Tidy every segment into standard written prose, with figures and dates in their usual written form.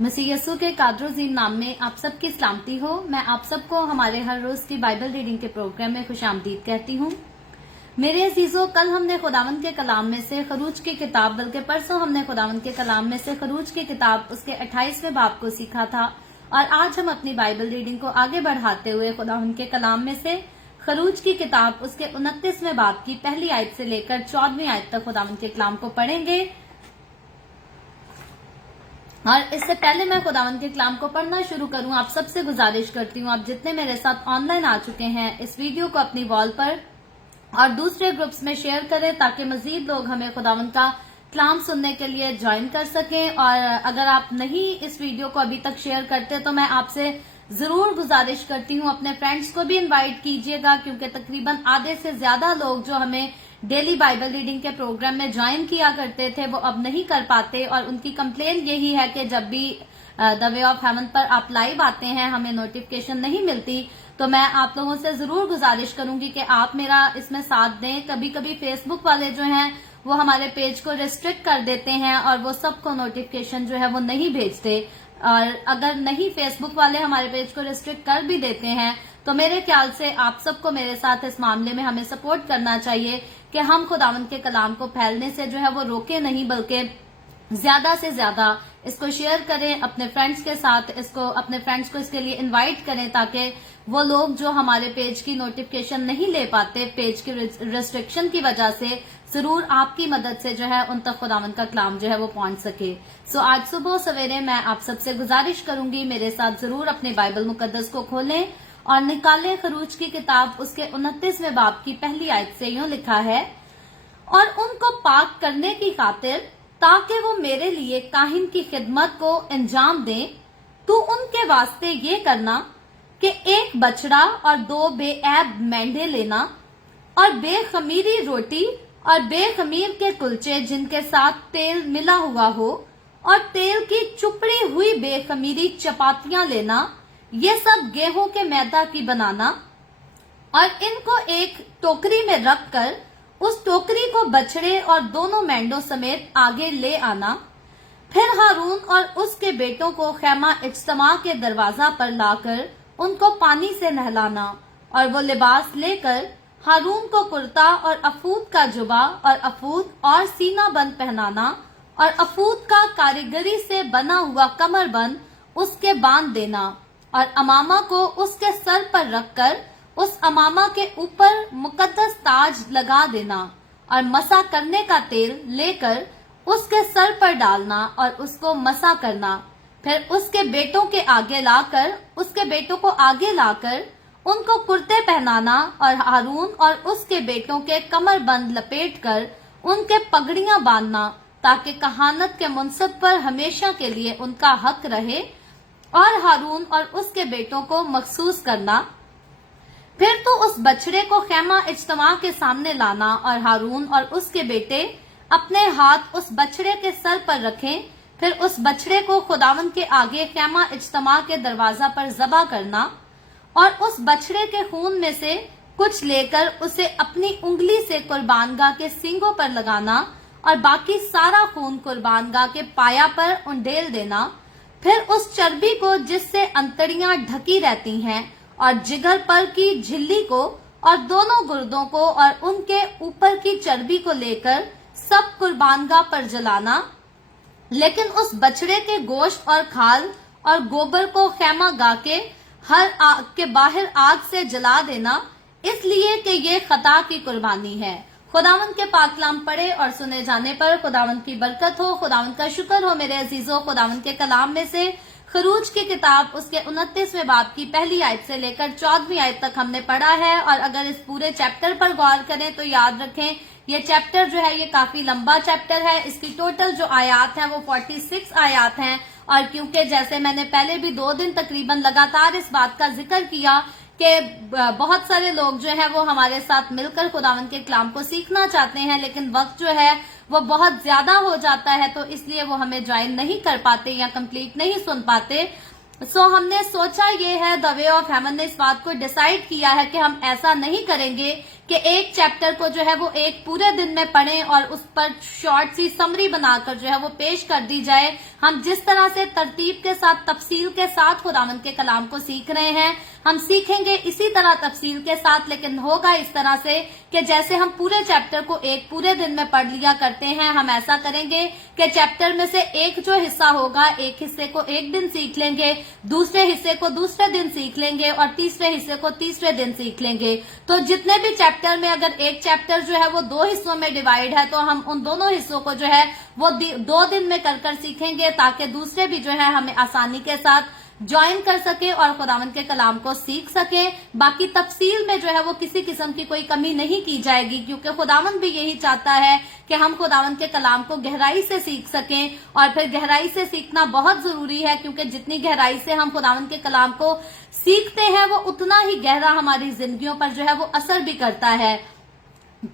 मसीह यसू के कादरोज़ीम नाम में आप सबकी सलामती हो। मैं आप सबको हमारे हर रोज की बाइबल रीडिंग के प्रोग्राम में खुशामदीद कहती हूँ। मेरे अजीजों, कल हमने खुदावंद के कलाम में से खरूज की किताब, बल्कि परसों हमने खुदावंद के कलाम में से खरूज की किताब उसके 28वें बाब को सीखा था, और आज हम अपनी बाइबल रीडिंग को आगे बढ़ाते हुए खुदावंद के कलाम में से खरूज की किताब उसके 29वें बाब की पहली आयत से लेकर 14वीं आयत तक खुदावंद के कलाम को पढ़ेंगे। और इससे पहले मैं खुदावंद के कलाम को पढ़ना शुरू करूं, आप सबसे गुजारिश करती हूं, आप जितने मेरे साथ ऑनलाइन आ चुके हैं, इस वीडियो को अपनी वॉल पर और दूसरे ग्रुप्स में शेयर करें ताकि मजीद लोग हमें खुदावंद का कलाम सुनने के लिए ज्वाइन कर सकें। और अगर आप नहीं इस वीडियो को अभी तक शेयर करते तो मैं आपसे जरूर गुजारिश करती हूँ अपने फ्रेंड्स को भी इनवाइट कीजिएगा, क्योंकि तकरीबन आधे से ज्यादा लोग जो हमें डेली बाइबल रीडिंग के प्रोग्राम में ज्वाइन किया करते थे वो अब नहीं कर पाते, और उनकी कंप्लेन यही है कि जब भी द वे ऑफ हेवन पर आप लाइव आते हैं हमें नोटिफिकेशन नहीं मिलती। तो मैं आप लोगों से जरूर गुजारिश करूंगी कि आप मेरा इसमें साथ दें। कभी कभी फेसबुक वाले जो हैं वो हमारे पेज को रिस्ट्रिक्ट कर देते हैं और वो सबको नोटिफिकेशन जो है वो नहीं भेजते, और अगर नहीं फेसबुक वाले हमारे पेज को रिस्ट्रिक्ट कर भी देते हैं तो मेरे ख्याल से आप सबको मेरे साथ इस मामले में हमें सपोर्ट करना चाहिए कि हम खुदावंद के कलाम को फैलने से जो है वो रोके नहीं, बल्कि ज्यादा से ज्यादा इसको शेयर करें अपने फ्रेंड्स के साथ, अपने फ्रेंड्स को इसके लिए इनवाइट करें ताकि वो लोग जो हमारे पेज की नोटिफिकेशन नहीं ले पाते पेज की रेस्ट्रिक्शन की वजह से, जरूर आपकी मदद से जो है उन तक खुदावंद का कलाम जो है वो पहुंच सके। सो आज सुबह सवेरे मैं आप सबसे गुजारिश करूंगी मेरे साथ जरूर अपने बाइबल मुकद्दस को खोलें और निकालें खरूज की किताब उसके 29वें बाब की पहली आयत से। यूं लिखा है, और उनको पाक करने की खातिर ताकि वो मेरे लिए काहिन की खिदमत को अंजाम दें, तो उनके वास्ते ये करना कि एक बछड़ा और 2 बेऐब मेंढे लेना, और बेखमीरी रोटी और बेखमीर के कुलचे जिनके साथ तेल मिला हुआ हो, और तेल की चुपड़ी हुई बेखमीरी चपातियां लेना, ये सब गेहूं के मैदा की बनाना, और इनको एक टोकरी में रखकर उस टोकरी को बछड़े और दोनों मेंढों समेत आगे ले आना। फिर हारून और उसके बेटों को खैमा इज्तिमा के दरवाजा पर लाकर उनको पानी से नहलाना, और वो लिबास लेकर हारून को कुर्ता और अफूद का जुबा और अफूद और सीना बंद पहनाना, और अफूद का कारीगरी से बना हुआ कमर बंद उसके बांध देना, और अमामा को उसके सर पर रखकर उस अमामा के ऊपर मुकद्दस ताज लगा देना, और मसा करने का तेल लेकर उसके सर पर डालना और उसको मसा करना। फिर उसके बेटों को आगे लाकर उनको कुर्ते पहनाना, और हारून और उसके बेटों के कमर बंद लपेट कर उनके पगड़ियां बांधना, ताकि कहानत के मुनसब पर हमेशा के लिए उनका हक रहे, और हारून और उसके बेटों को मखसूस करना। फिर तो उस बछड़े को खैमा इज्तिमा के सामने लाना, और हारून और उसके बेटे अपने हाथ उस बछड़े के सर पर रखें। फिर उस बछड़े को खुदावंद के आगे खैमा इज्तिमा के दरवाजा पर ज़बह करना, और उस बछड़े के खून में से कुछ लेकर उसे अपनी उंगली से कुर्बानगाह के सींगों पर लगाना, और बाकी सारा खून कुर्बानगाह के पाया पर उंडेल देना। फिर उस चर्बी को जिससे अंतड़ियां ढकी रहती हैं, और जिगर पर की झिल्ली को, और दोनों गुर्दों को, और उनके ऊपर की चर्बी को लेकर सब कुर्बानगाह पर जलाना। लेकिन उस बछड़े के गोश्त और खाल और गोबर को खैमा गाह के हर आग के बाहर आग से जला देना, इसलिए कि ये खता की कुर्बानी है। खुदावंद के पाक कलाम पढ़े और सुने जाने पर खुदावंद की बरकत हो। खुदावंद का शुक्र हो मेरे अजीजों। खुदावंद के कलाम में से खरूज की किताब उसके 29वें बाब की पहली आयत से लेकर 14वीं आयत तक हमने पढ़ा है, और अगर इस पूरे चैप्टर पर गौर करें तो याद रखें ये चैप्टर जो है ये काफी लंबा चैप्टर है। इसकी टोटल जो आयात हैं वो 46 आयात हैं, और क्योंकि जैसे मैंने पहले भी 2 दिन तकरीबन लगातार इस बात का जिक्र किया कि बहुत सारे लोग जो है वो हमारे साथ मिलकर खुदावंद के कलाम को सीखना चाहते हैं, लेकिन वक्त जो है वो बहुत ज्यादा हो जाता है, तो इसलिए वो हमें ज्वाइन नहीं कर पाते या कंप्लीट नहीं सुन पाते। सो हमने सोचा ये है, द वे ऑफ हेवन ने इस बात को डिसाइड किया है कि हम ऐसा नहीं करेंगे کہ ایک चैप्टर को जो है वो एक पूरे दिन में पढ़ें और उस पर शॉर्ट सी समरी बनाकर जो है वो पेश कर दी जाए। हम जिस तरह से तरतीब के साथ, तफसील के साथ खुदावंद के कलाम को सीख रहे हैं, हम सीखेंगे इसी तरह तफसील के साथ, लेकिन होगा इस तरह से कि जैसे हम पूरे चैप्टर को एक पूरे दिन में पढ़ लिया करते हैं, हम ऐसा करेंगे कि चैप्टर में से एक जो हिस्सा होगा, एक हिस्से को एक दिन सीख लेंगे, दूसरे हिस्से को दूसरे दिन सीख लेंगे और तीसरे हिस्से को तीसरे दिन सीख लेंगे। तो जितने भी चैप्टर में अगर एक चैप्टर जो है वो 2 हिस्सों में डिवाइड है, तो हम उन दोनों हिस्सों को जो है वो 2 दिन में कर सीखेंगे, ताकि दूसरे भी जो है हमें आसानी के साथ ज्वाइन कर सके और खुदावंद के कलाम को सीख सके। बाकी तफसील में जो है वो किसी किस्म की कोई कमी नहीं की जाएगी, क्योंकि खुदावंद भी यही चाहता है कि हम खुदावंद के कलाम को गहराई से सीख सकें। और फिर गहराई से सीखना बहुत जरूरी है, क्योंकि जितनी गहराई से हम खुदावंद के कलाम को सीखते हैं, वो उतना ही गहरा हमारी जिंदगियों पर जो है वो असर भी करता है।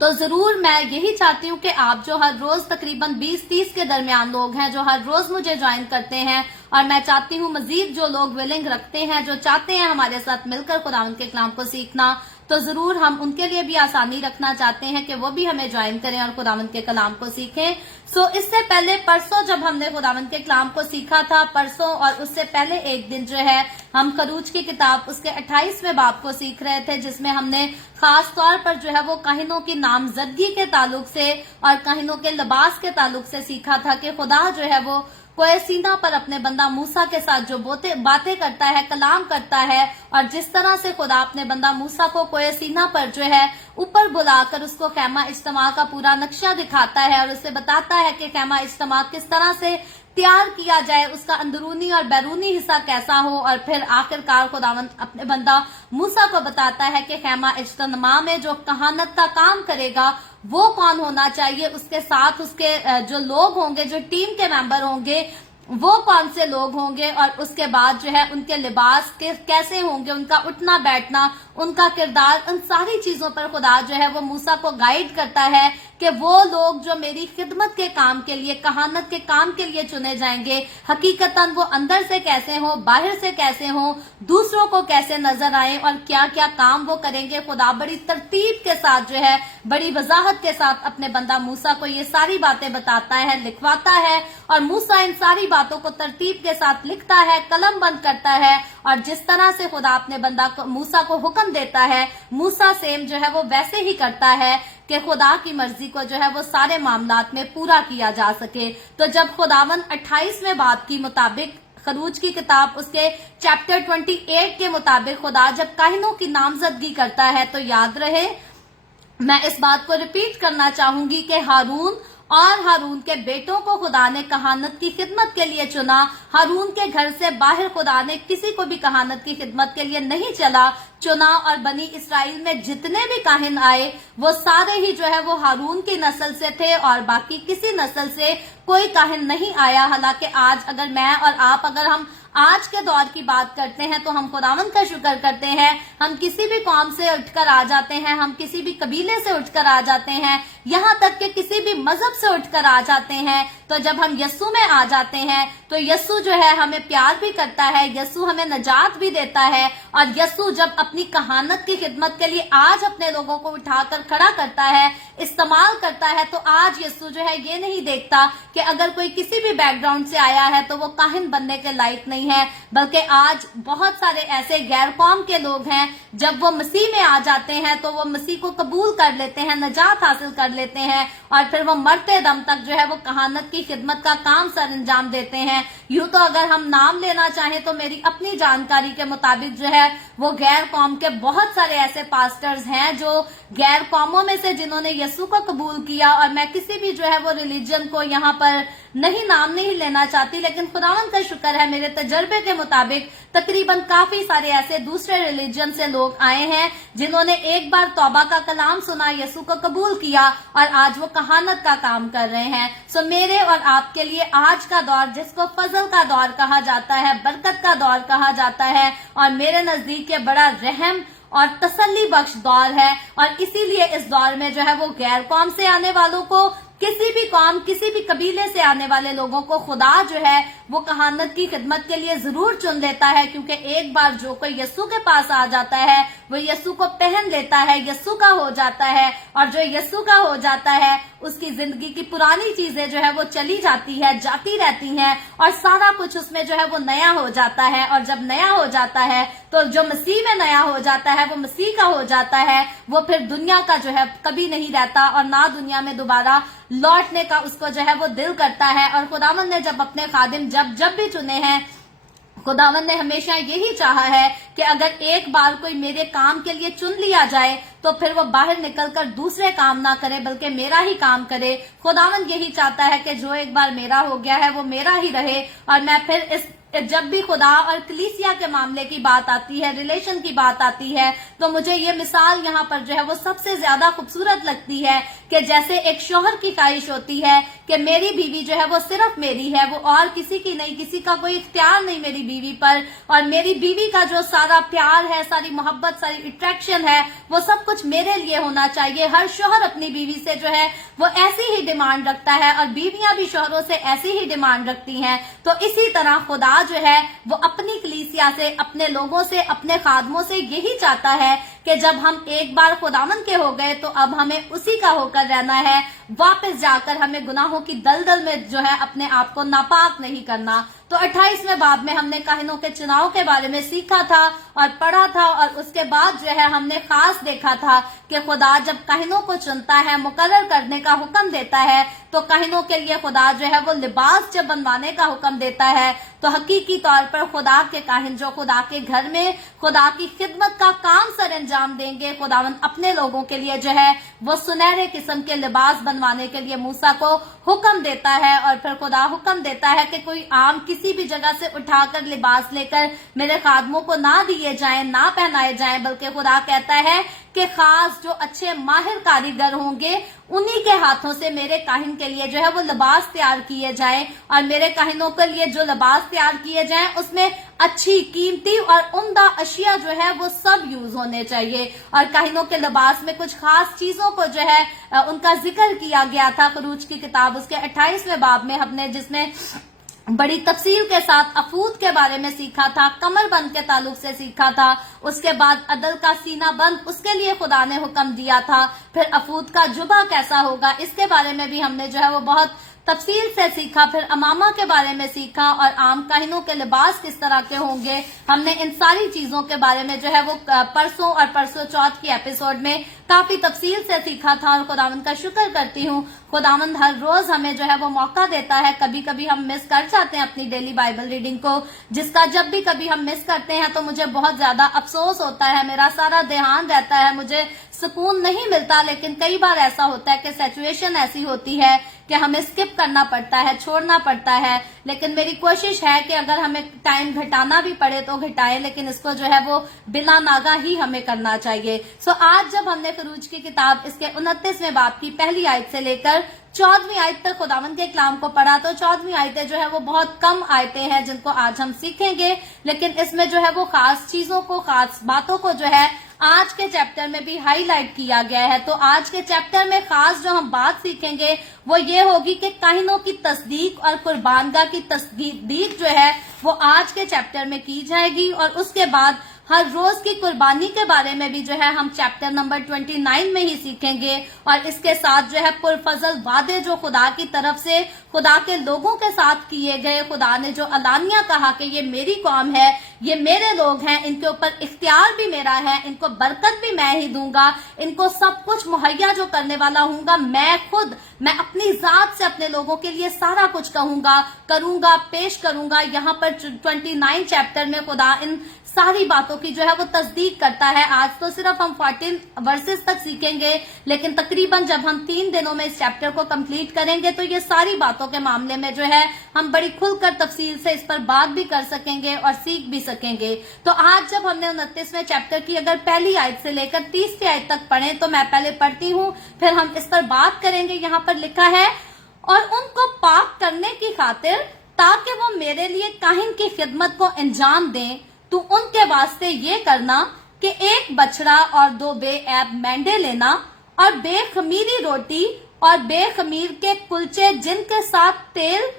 तो जरूर मैं यही चाहती हूँ कि आप जो हर रोज तकरीबन 20-30 के दरमियान लोग हैं जो हर रोज मुझे ज्वाइन करते हैं, और मैं चाहती हूँ मजीद जो लोग विलिंग रखते हैं, जो चाहते हैं हमारे साथ मिलकर खुदावंद के कलाम को सीखना, तो जरूर हम उनके लिए भी आसानी रखना चाहते हैं कि वो भी हमें ज्वाइन करें और खुदावंद के कलाम को सीखें। सो इससे पहले परसों जब हमने खुदावंद के कलाम को सीखा था, परसों और उससे पहले एक दिन जो है हम खरूज की किताब उसके 28वें बाब को सीख रहे थे, जिसमें हमने खास तौर पर जो है वो काहिनों की नामजदगी के ताल्लुक से और काहिनों के लिबास के ताल्लुक से सीखा था कि खुदा जो है वो कोए सीना पर अपने बंदा मूसा के साथ जो बातें करता है, कलाम करता है, और जिस तरह से खुदा अपने बंदा मूसा को कोए सीना पर जो है ऊपर बुलाकर उसको खैमा इज्तिमा का पूरा नक्शा दिखाता है और उसे बताता है कि खैमा इज्तिमा किस तरह से तैयार किया जाए, उसका अंदरूनी और बैरूनी हिस्सा कैसा हो, और फिर आखिरकार खुदावंद अपने बंदा मूसा को बताता है कि खैमा इज्तिमा में जो कहानत का काम करेगा वो कौन होना चाहिए, उसके साथ उसके जो लोग होंगे, जो टीम के मेंबर होंगे, वो कौन से लोग होंगे, और उसके बाद जो है उनके लिबास कैसे होंगे, उनका उठना बैठना, उनका किरदार, उन सारी चीजों पर खुदा जो है वो मूसा को गाइड करता है कि वो लोग जो मेरी खिदमत के काम के लिए, कहानत के काम के लिए चुने जाएंगे, हकीकतन वो अंदर से कैसे हो, बाहर से कैसे हो, दूसरों को कैसे नजर आए और क्या क्या काम वो करेंगे। खुदा बड़ी तरतीब के साथ जो है, बड़ी वजाहत के साथ अपने बंदा मूसा को ये सारी बातें बताता है, लिखवाता है, और मूसा इन सारी बातों को तरतीब के साथ लिखता है, कलम बंद करता है, और जिस तरह से खुदा अपने बंदा को मूसा को हुक्म देता है, मूसा सेम जो है वो वैसे ही करता है कि खुदा की मर्जी को जो है वो सारे मामलात में पूरा किया जा सके। तो जब खुदावन 28वें बाब की मुताबिक खरूज की किताब उसके चैप्टर 28 के मुताबिक खुदा जब काहिनों की नामजदगी करता है, तो याद रहे, मैं इस बात को रिपीट करना चाहूंगी कि हारून और हारून के बेटों को खुदा ने कहानत की खिदमत के लिए चुना। हारून के घर से बाहर खुदा ने किसी को भी कहानत की खिदमत के लिए नहीं चुना, और बनी इसराइल में जितने भी काहिन आए वो सारे ही जो है वो हारून की नस्ल से थे, और बाकी किसी नस्ल से कोई काहिन नहीं आया। हालांकि आज अगर मैं और आप, अगर हम आज के दौर की बात करते हैं, तो हम खुदावंद का शुक्र करते हैं, हम किसी भी कौम से उठकर आ जाते हैं, हम किसी भी कबीले से उठकर आ जाते हैं, यहाँ तक कि किसी भी मजहब से उठकर आ जाते हैं। तो जब हम यस्सु में आ जाते हैं, तो यस्सु जो है हमें प्यार भी करता है, यस्सु हमें नजात भी देता है, और यस्सु जब अपनी कहानत की खिदमत के लिए आज अपने लोगों को उठाकर खड़ा करता है, इस्तेमाल करता है, तो आज यस्सु जो है ये नहीं देखता कि अगर कोई किसी भी बैकग्राउंड से आया है तो वो काहिन बनने के लायक नहीं है, बल्कि आज बहुत सारे ऐसे गैर कौम के लोग हैं, जब वो मसीह में आ जाते हैं तो वो मसीह को कबूल कर लेते हैं, नजात हासिल कर लेते हैं, और फिर वो मरते दम तक जो है वो कहानत की खिदमत का काम सर अंजाम देते हैं। यूं तो अगर हम नाम लेना चाहें तो मेरी अपनी जानकारी के मुताबिक जो है वो गैर कौम के बहुत सारे ऐसे पास्टर्स हैं जो गैर कौमों में से जिन्होंने यीशु को कबूल किया, और मैं किसी भी जो है वो रिलीजन को यहाँ पर नाम नहीं लेना चाहती, लेकिन खुदावंद का शुक्र है मेरे तजर्बे के मुताबिक तकरीबन काफी सारे ऐसे दूसरे रिलीजन से लोग आए हैं जिन्होंने एक बार तौबा का कलाम सुना, यीशु को कबूल किया, और आज वो कहानत का काम कर रहे हैं। सो मेरे और आपके लिए आज का दौर, जिसको फजल का दौर कहा जाता है, बरकत का दौर कहा जाता है, और मेरे नजदीक ये बड़ा रहम और तसल्ली बख्श दौर है, और इसीलिए इस दौर में जो है वो गैर कौम से आने वालों को, किसी भी कौम, किसी भी कबीले से आने वाले लोगों को खुदा जो है वो कहानत की खिदमत के लिए जरूर चुन लेता है, क्योंकि एक बार जो कोई यीशु के पास आ जाता है वो यस्सु को पहन लेता है, यस्सु का हो जाता है, और जो यस्सु का हो जाता है उसकी जिंदगी की पुरानी चीजें जो है वो चली जाती है, जाती रहती हैं, और सारा कुछ उसमें जो है वो नया हो जाता है। और जब नया हो जाता है तो जो मसीह में नया हो जाता है वो मसीह का हो जाता है, वो फिर दुनिया का जो है कभी नहीं रहता, और ना दुनिया में दोबारा लौटने का उसको जो है वो दिल करता है। और खुदावंद ने जब अपने खादिम जब भी चुने हैं, खुदावंद ने हमेशा यही चाहा है कि अगर एक बार कोई मेरे काम के लिए चुन लिया जाए तो फिर वो बाहर निकलकर दूसरे काम ना करे बल्कि मेरा ही काम करे। खुदावंद यही चाहता है कि जो एक बार मेरा हो गया है वो मेरा ही रहे, और मैं फिर इस जब भी खुदा और कलीसिया के मामले की बात आती है, रिलेशन की बात आती है, तो मुझे ये मिसाल यहाँ पर जो है वो सबसे ज्यादा खूबसूरत लगती है कि जैसे एक शौहर की ख्वाहिश होती है कि मेरी बीवी जो है वो सिर्फ मेरी है, वो और किसी की नहीं, किसी का कोई इख्तियार नहीं मेरी बीवी पर, और मेरी बीवी का जो सारा प्यार है, सारी मोहब्बत, सारी अट्रैक्शन है, वो सब कुछ मेरे लिए होना चाहिए। हर शौहर अपनी बीवी से जो है वो ऐसी ही डिमांड रखता है, और बीवियां भी शौहरों से ऐसी ही डिमांड रखती हैं। तो इसी तरह खुदा जो है वो अपनी कलीसिया से, अपने लोगों से, अपने खादमों से यही चाहता है कि जब हम एक बार खुदावंद के हो गए तो अब हमें उसी का होकर रहना है, वापस जाकर हमें गुनाहों की दलदल में जो है अपने आप को नापाक नहीं करना। तो 28वें बाब में हमने काहिनों के चुनाव के बारे में सीखा था और पढ़ा था, और उसके बाद जो है हमने खास देखा था कि खुदा जब काहिनों को चुनता है, मुकर्रर करने का हुक्म देता है, तो काहिनों के लिए खुदा जो है वो लिबास जब बनवाने का हुक्म देता है, तो हकीकी तौर पर खुदा के काहिन जो खुदा के घर में खुदा की खिदमत का काम सर अंजाम देंगे, खुदावंद अपने लोगों के लिए जो है वो सुनहरे किस्म के लिबास बनवाने के लिए मूसा को हुक्म देता है। और फिर खुदा हुक्म देता है कि कोई आम किसी भी जगह से उठाकर लिबास लेकर मेरे खादमों को ना दिए जाएं, ना पहनाए जाएं, बल्कि खुदा कहता है कि खास जो अच्छे माहिर कारीगर होंगे उन्हीं के हाथों से मेरे काहिन के लिए जो है वो लिबास तैयार किए जाएं, और मेरे काहिनों के लिए जो लिबास तैयार किए जाएं उसमें अच्छी, कीमती और उम्दा अशिया जो है वो सब यूज होने चाहिए। और काहिनों के लिबास में कुछ खास चीजों को जो है उनका जिक्र किया गया था खरूज की किताब उसके 28वें बाब में, हमने जिसमें बड़ी तफसील के साथ अफूद के बारे में सीखा था, कमर बंद के ताल्लुक से सीखा था, उसके बाद अदल का सीना बंद, उसके लिए खुदा ने हुक्म दिया था, फिर अफूद का जुबा कैसा होगा इसके बारे में भी हमने जो है वो बहुत तफसील से सीखा, फिर अमामा के बारे में सीखा, और आम काहिनों के लिबास किस तरह के होंगे। हमने इन सारी चीजों के बारे में जो है वो परसों और परसों चौथ की एपिसोड में काफी तफसील से सीखा था, और खुदावंद का शुक्र करती हूँ खुदावंद हर रोज हमें जो है वो मौका देता है। कभी कभी हम मिस कर जाते हैं अपनी डेली बाइबल रीडिंग को, जिसका जब भी कभी हम मिस करते हैं तो मुझे बहुत ज्यादा अफसोस होता है, मेरा सारा ध्यान रहता है, मुझे सुकून नहीं मिलता। लेकिन कई बार ऐसा होता है कि सिचुएशन ऐसी होती है कि हमें स्किप करना पड़ता है, छोड़ना पड़ता है, लेकिन मेरी कोशिश है कि अगर हमें टाइम घटाना भी पड़े तो घटाएं, लेकिन इसको जो है वो बिना नागा ही हमें करना चाहिए। सो आज जब हमने खरूज की किताब इसके 29वें बाब की पहली आयत से लेकर 14वीं आयत तक खुदावंद के कलाम को पढ़ा, तो 14वीं आयतें जो है वो बहुत कम आयतें हैं जिनको आज हम सीखेंगे, लेकिन इसमें जो है वो खास चीजों को, खास बातों को जो है आज के चैप्टर में भी हाईलाइट किया गया है। तो आज के चैप्टर में खास जो हम बात सीखेंगे वो ये होगी कि काहिनों की तस्दीक और कुर्बानगाह की तस्दीक जो है वो आज के चैप्टर में की जाएगी, और उसके बाद हर रोज की कुर्बानी के बारे में भी जो है हम चैप्टर नंबर 29 में ही सीखेंगे, और इसके साथ जो है पुरफजल वादे जो खुदा की तरफ से खुदा के लोगों के साथ किए गए, खुदा ने जो अलानिया कहा कि ये मेरी कौम है, ये मेरे लोग हैं, इनके ऊपर इख्तियार भी मेरा है, इनको बरकत भी मैं ही दूंगा, इनको सब कुछ मुहैया जो करने वाला हूंगा मैं खुद, मैं अपनी जात से अपने लोगों के लिए सारा कुछ कहूंगा, करूंगा, पेश करूंगा। यहाँ पर 29 चैप्टर में खुदा इन सारी बातों की जो है वो तस्दीक करता है। आज तो सिर्फ हम 14 वर्सेस तक सीखेंगे, लेकिन तकरीबन जब हम 3 दिनों में इस चैप्टर को कंप्लीट करेंगे तो ये सारी बातों के मामले में जो है हम बड़ी खुलकर तफसील से इस पर बात भी कर सकेंगे और सीख भी सकेंगे। तो आज जब हमने 29वें चैप्टर की अगर पहली आयत से लेकर 30वीं आयत तक पढ़े, तो मैं पहले पढ़ती हूँ, फिर हम इस पर बात करेंगे। यहाँ पर लिखा है, और उनको पाक करने की खातिर ताकि वो मेरे लिए काहिन की खिदमत को अंजाम दें, तो उनके वास्ते ये करना कि एक बछड़ा और 2 बेऐब मेंढे लेना, और बेखमीरी रोटी और बेखमीर के कुलचे जिनके साथ तेल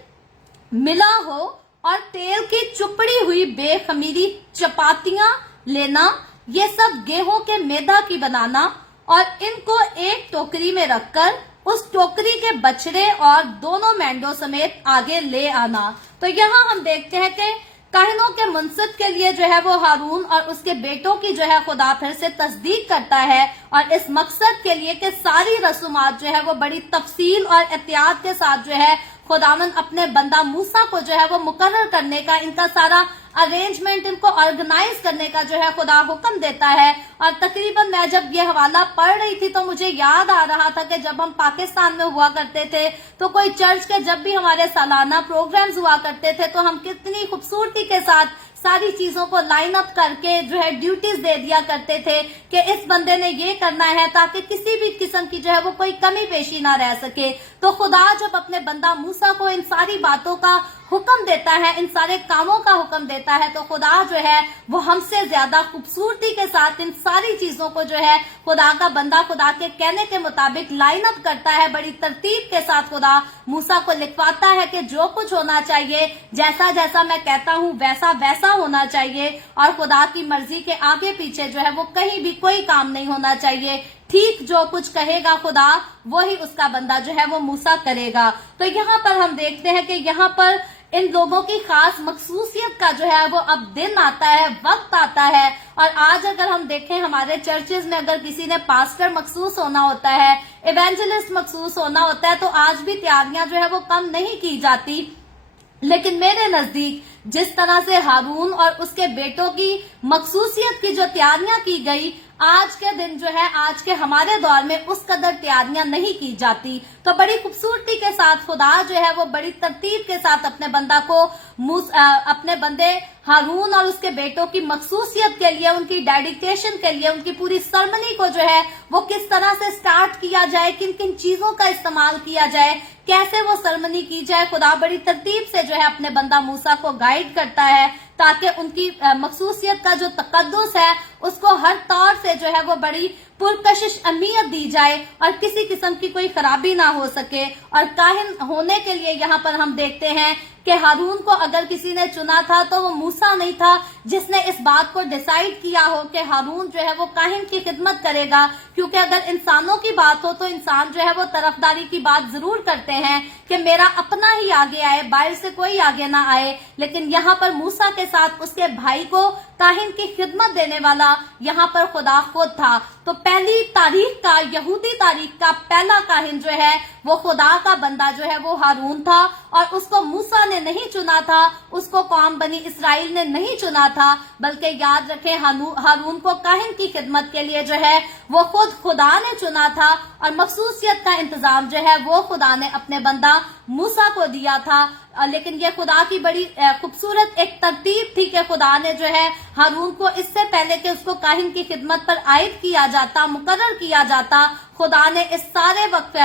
मिला हो, और तेल की चुपड़ी हुई बेखमीरी चपातियां लेना, ये सब गेहूं के मैदा की बनाना और इनको एक टोकरी में रखकर उस टोकरी के बछड़े और दोनों मेंढों समेत आगे ले आना। तो यहाँ हम देखते हैं कि काहिनों के मुनसिब के लिए जो है वो हारून और उसके बेटों की जो है खुदा फिर से तस्दीक करता है, और इस मकसद के लिए कि सारी रसूमात जो है वो बड़ी तफसील और एहतियात के साथ जो है खुदावंद अपने बंदा मूसा को जो है वो मुकर्रर करने का, इनका सारा अरेंजमेंट, इनको ऑर्गेनाइज करने का जो है खुदा हुक्म देता है। और तकरीबन मैं जब ये हवाला पढ़ रही थी तो मुझे याद आ रहा था कि जब हम पाकिस्तान में हुआ करते थे तो कोई चर्च के जब भी हमारे सालाना प्रोग्राम्स हुआ करते थे तो हम कितनी खूबसूरती के साथ सारी चीजों को लाइन अप करके जो है ड्यूटीज दे दिया करते थे कि इस बंदे ने ये करना है, ताकि किसी भी किस्म की जो है वो कोई कमी पेशी ना रह सके। तो खुदा जब अपने बंदा मूसा को इन सारी बातों का हुक्म देता है, इन सारे कामों का हुक्म देता है, तो खुदा जो है वो हमसे ज्यादा खूबसूरती के साथ इन सारी चीजों को जो है खुदा का बंदा खुदा के कहने के मुताबिक लाइन अप करता है। बड़ी तरतीब के साथ खुदा मूसा को लिखवाता है कि जो कुछ होना चाहिए, जैसा जैसा मैं कहता हूँ वैसा वैसा होना चाहिए, और खुदा की मर्जी के आगे पीछे जो है वो कहीं भी कोई काम नहीं होना चाहिए। ठीक जो कुछ कहेगा खुदा वही उसका बंदा जो है वो मूसा करेगा। तो यहाँ पर हम देखते हैं कि यहाँ पर इन लोगों की खास मखसूसियत का जो है वो अब दिन आता है, वक्त आता है। और आज अगर हम देखें हमारे चर्चेज में अगर किसी ने पास्टर मखसूस होना होता है, इवेंजलिस्ट मखसूस होना होता है, तो आज भी तैयारियां जो है वो कम नहीं की जाती। लेकिन मेरे नजदीक जिस तरह से हारून और उसके बेटों की मखसूसियत की जो तैयारियां की गई, आज के दिन जो है आज के हमारे दौर में उस कदर तैयारियां नहीं की जाती। तो बड़ी खूबसूरती के साथ खुदा जो है वो बड़ी तरतीब के साथ अपने बंदा को अपने बंदे हारून और उसके बेटों की मखसूसियत के लिए, उनकी डेडिकेशन के लिए, उनकी पूरी सरमनी को जो है वो किस तरह से स्टार्ट किया जाए, किन किन चीजों का इस्तेमाल किया जाए, कैसे वो सरमनी की जाए, खुदा बड़ी तरतीब से जो है अपने बंदा मूसा को गाइड करता है, ताकि उनकी मखसूसियत का जो तकद्दुस है उसको हर तौर से जो है वो बड़ी पुरकशिश अहमियत दी जाए और किसी किस्म की कोई खराबी ना हो सके। और काहिन होने के लिए यहाँ पर हम देखते हैं कि हारून को अगर किसी ने चुना था तो वो मूसा नहीं था जिसने इस बात को डिसाइड किया हो कि हारून जो है वो काहिन की खिदमत करेगा, क्योंकि अगर इंसानों की बात हो तो इंसान जो है वो तरफदारी की बात जरूर करते हैं कि मेरा अपना ही आगे आए, बाहर से कोई आगे ना आए। लेकिन यहाँ पर मूसा के साथ उसके भाई को काहिन की खिदमत देने वाला यहाँ पर खुदा खुद था। तो पहली तारीख का, यहूदी तारीख का पहला काहिन जो है वो खुदा का बंदा जो है वो हारून था, और उसको मूसा ने नहीं चुना था, उसको कौम बनी इसराइल ने नहीं चुना था, बल्कि याद रखें हारून को काहिन की खिदमत के लिए जो है वो खुद खुदा ने चुना था, और मखसूसियत का इंतजाम जो है वो खुदा ने अपने बंदा मूसा को दिया था। लेकिन ये खुदा की बड़ी खूबसूरत एक तरतीब थी कि खुदा ने जो है हारून को इससे पहले कि उसको काहिन की खिदमत पर आयद किया जाता, मुकर्रर किया जाता, खुदा ने इस सारे वक्त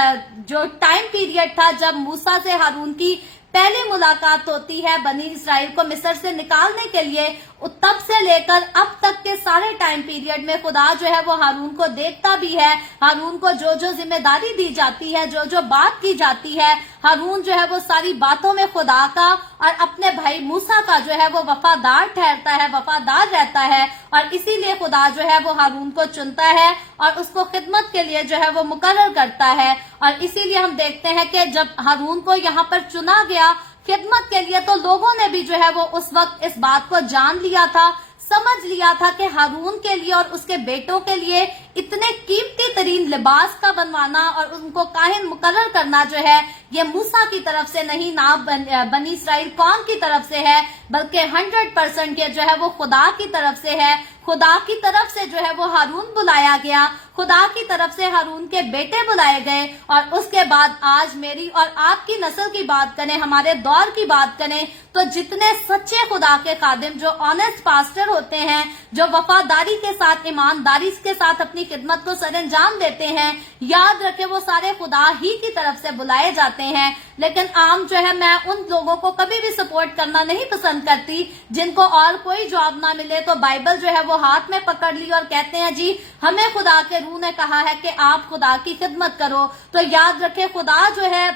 जो टाइम पीरियड था जब मूसा से हारून की पहली मुलाकात होती है बनी इसराइल को मिस्र से निकालने के लिए, तब से लेकर अब तक के सारे टाइम पीरियड में खुदा जो है वो हारून को देखता भी है। हारून को जो जो जिम्मेदारी दी जाती है, जो जो बात की जाती है, हारून जो है वो सारी बातों में खुदा का और अपने भाई मूसा का जो है वो वफादार ठहरता है, वफादार रहता है, और इसीलिए खुदा जो है वो हारून को चुनता है और उसको खिदमत के लिए जो है वो मुकर्रर करता है। और इसीलिए हम देखते हैं कि जब हारून को यहाँ पर चुना गया खिदमत के लिए, तो लोगों ने भी जो है वो उस वक्त इस बात को जान लिया था, समझ लिया था कि हारून के लिए और उसके बेटों के लिए इतने कीमती तरीन लिबास का बनवाना और उनको काहिन मुकर्रर करना जो है ये मूसा की तरफ से नहीं, ना बनी इसराइल कौम की तरफ से है, बल्कि 100% ये जो है वो खुदा की तरफ से है। खुदा की तरफ से जो है वो हारून बुलाया गया, खुदा की तरफ से हारून के बेटे बुलाए गए। और उसके बाद आज मेरी और आपकी नस्ल की बात करें, हमारे दौर की बात करें, तो जितने सच्चे खुदा के खादिम, जो ऑनेस्ट पास्टर होते हैं, जो वफादारी के साथ, ईमानदारी के साथ अपनी खिदमत को सरंजाम देते हैं, याद रखे वो सारे खुदा ही की तरफ से बुलाए जाते हैं। लेकिन आम जो है मैं उन लोगों को कभी भी सपोर्ट करना नहीं पसंद करती जिनको और कोई जॉब ना मिले तो बाइबल जो है वो हाथ में पकड़ ली और कहते हैं जी हमें खुदा के रूह ने कहा है कि आप खुदा की खिदमत करो। तो याद रखे खुदा जो है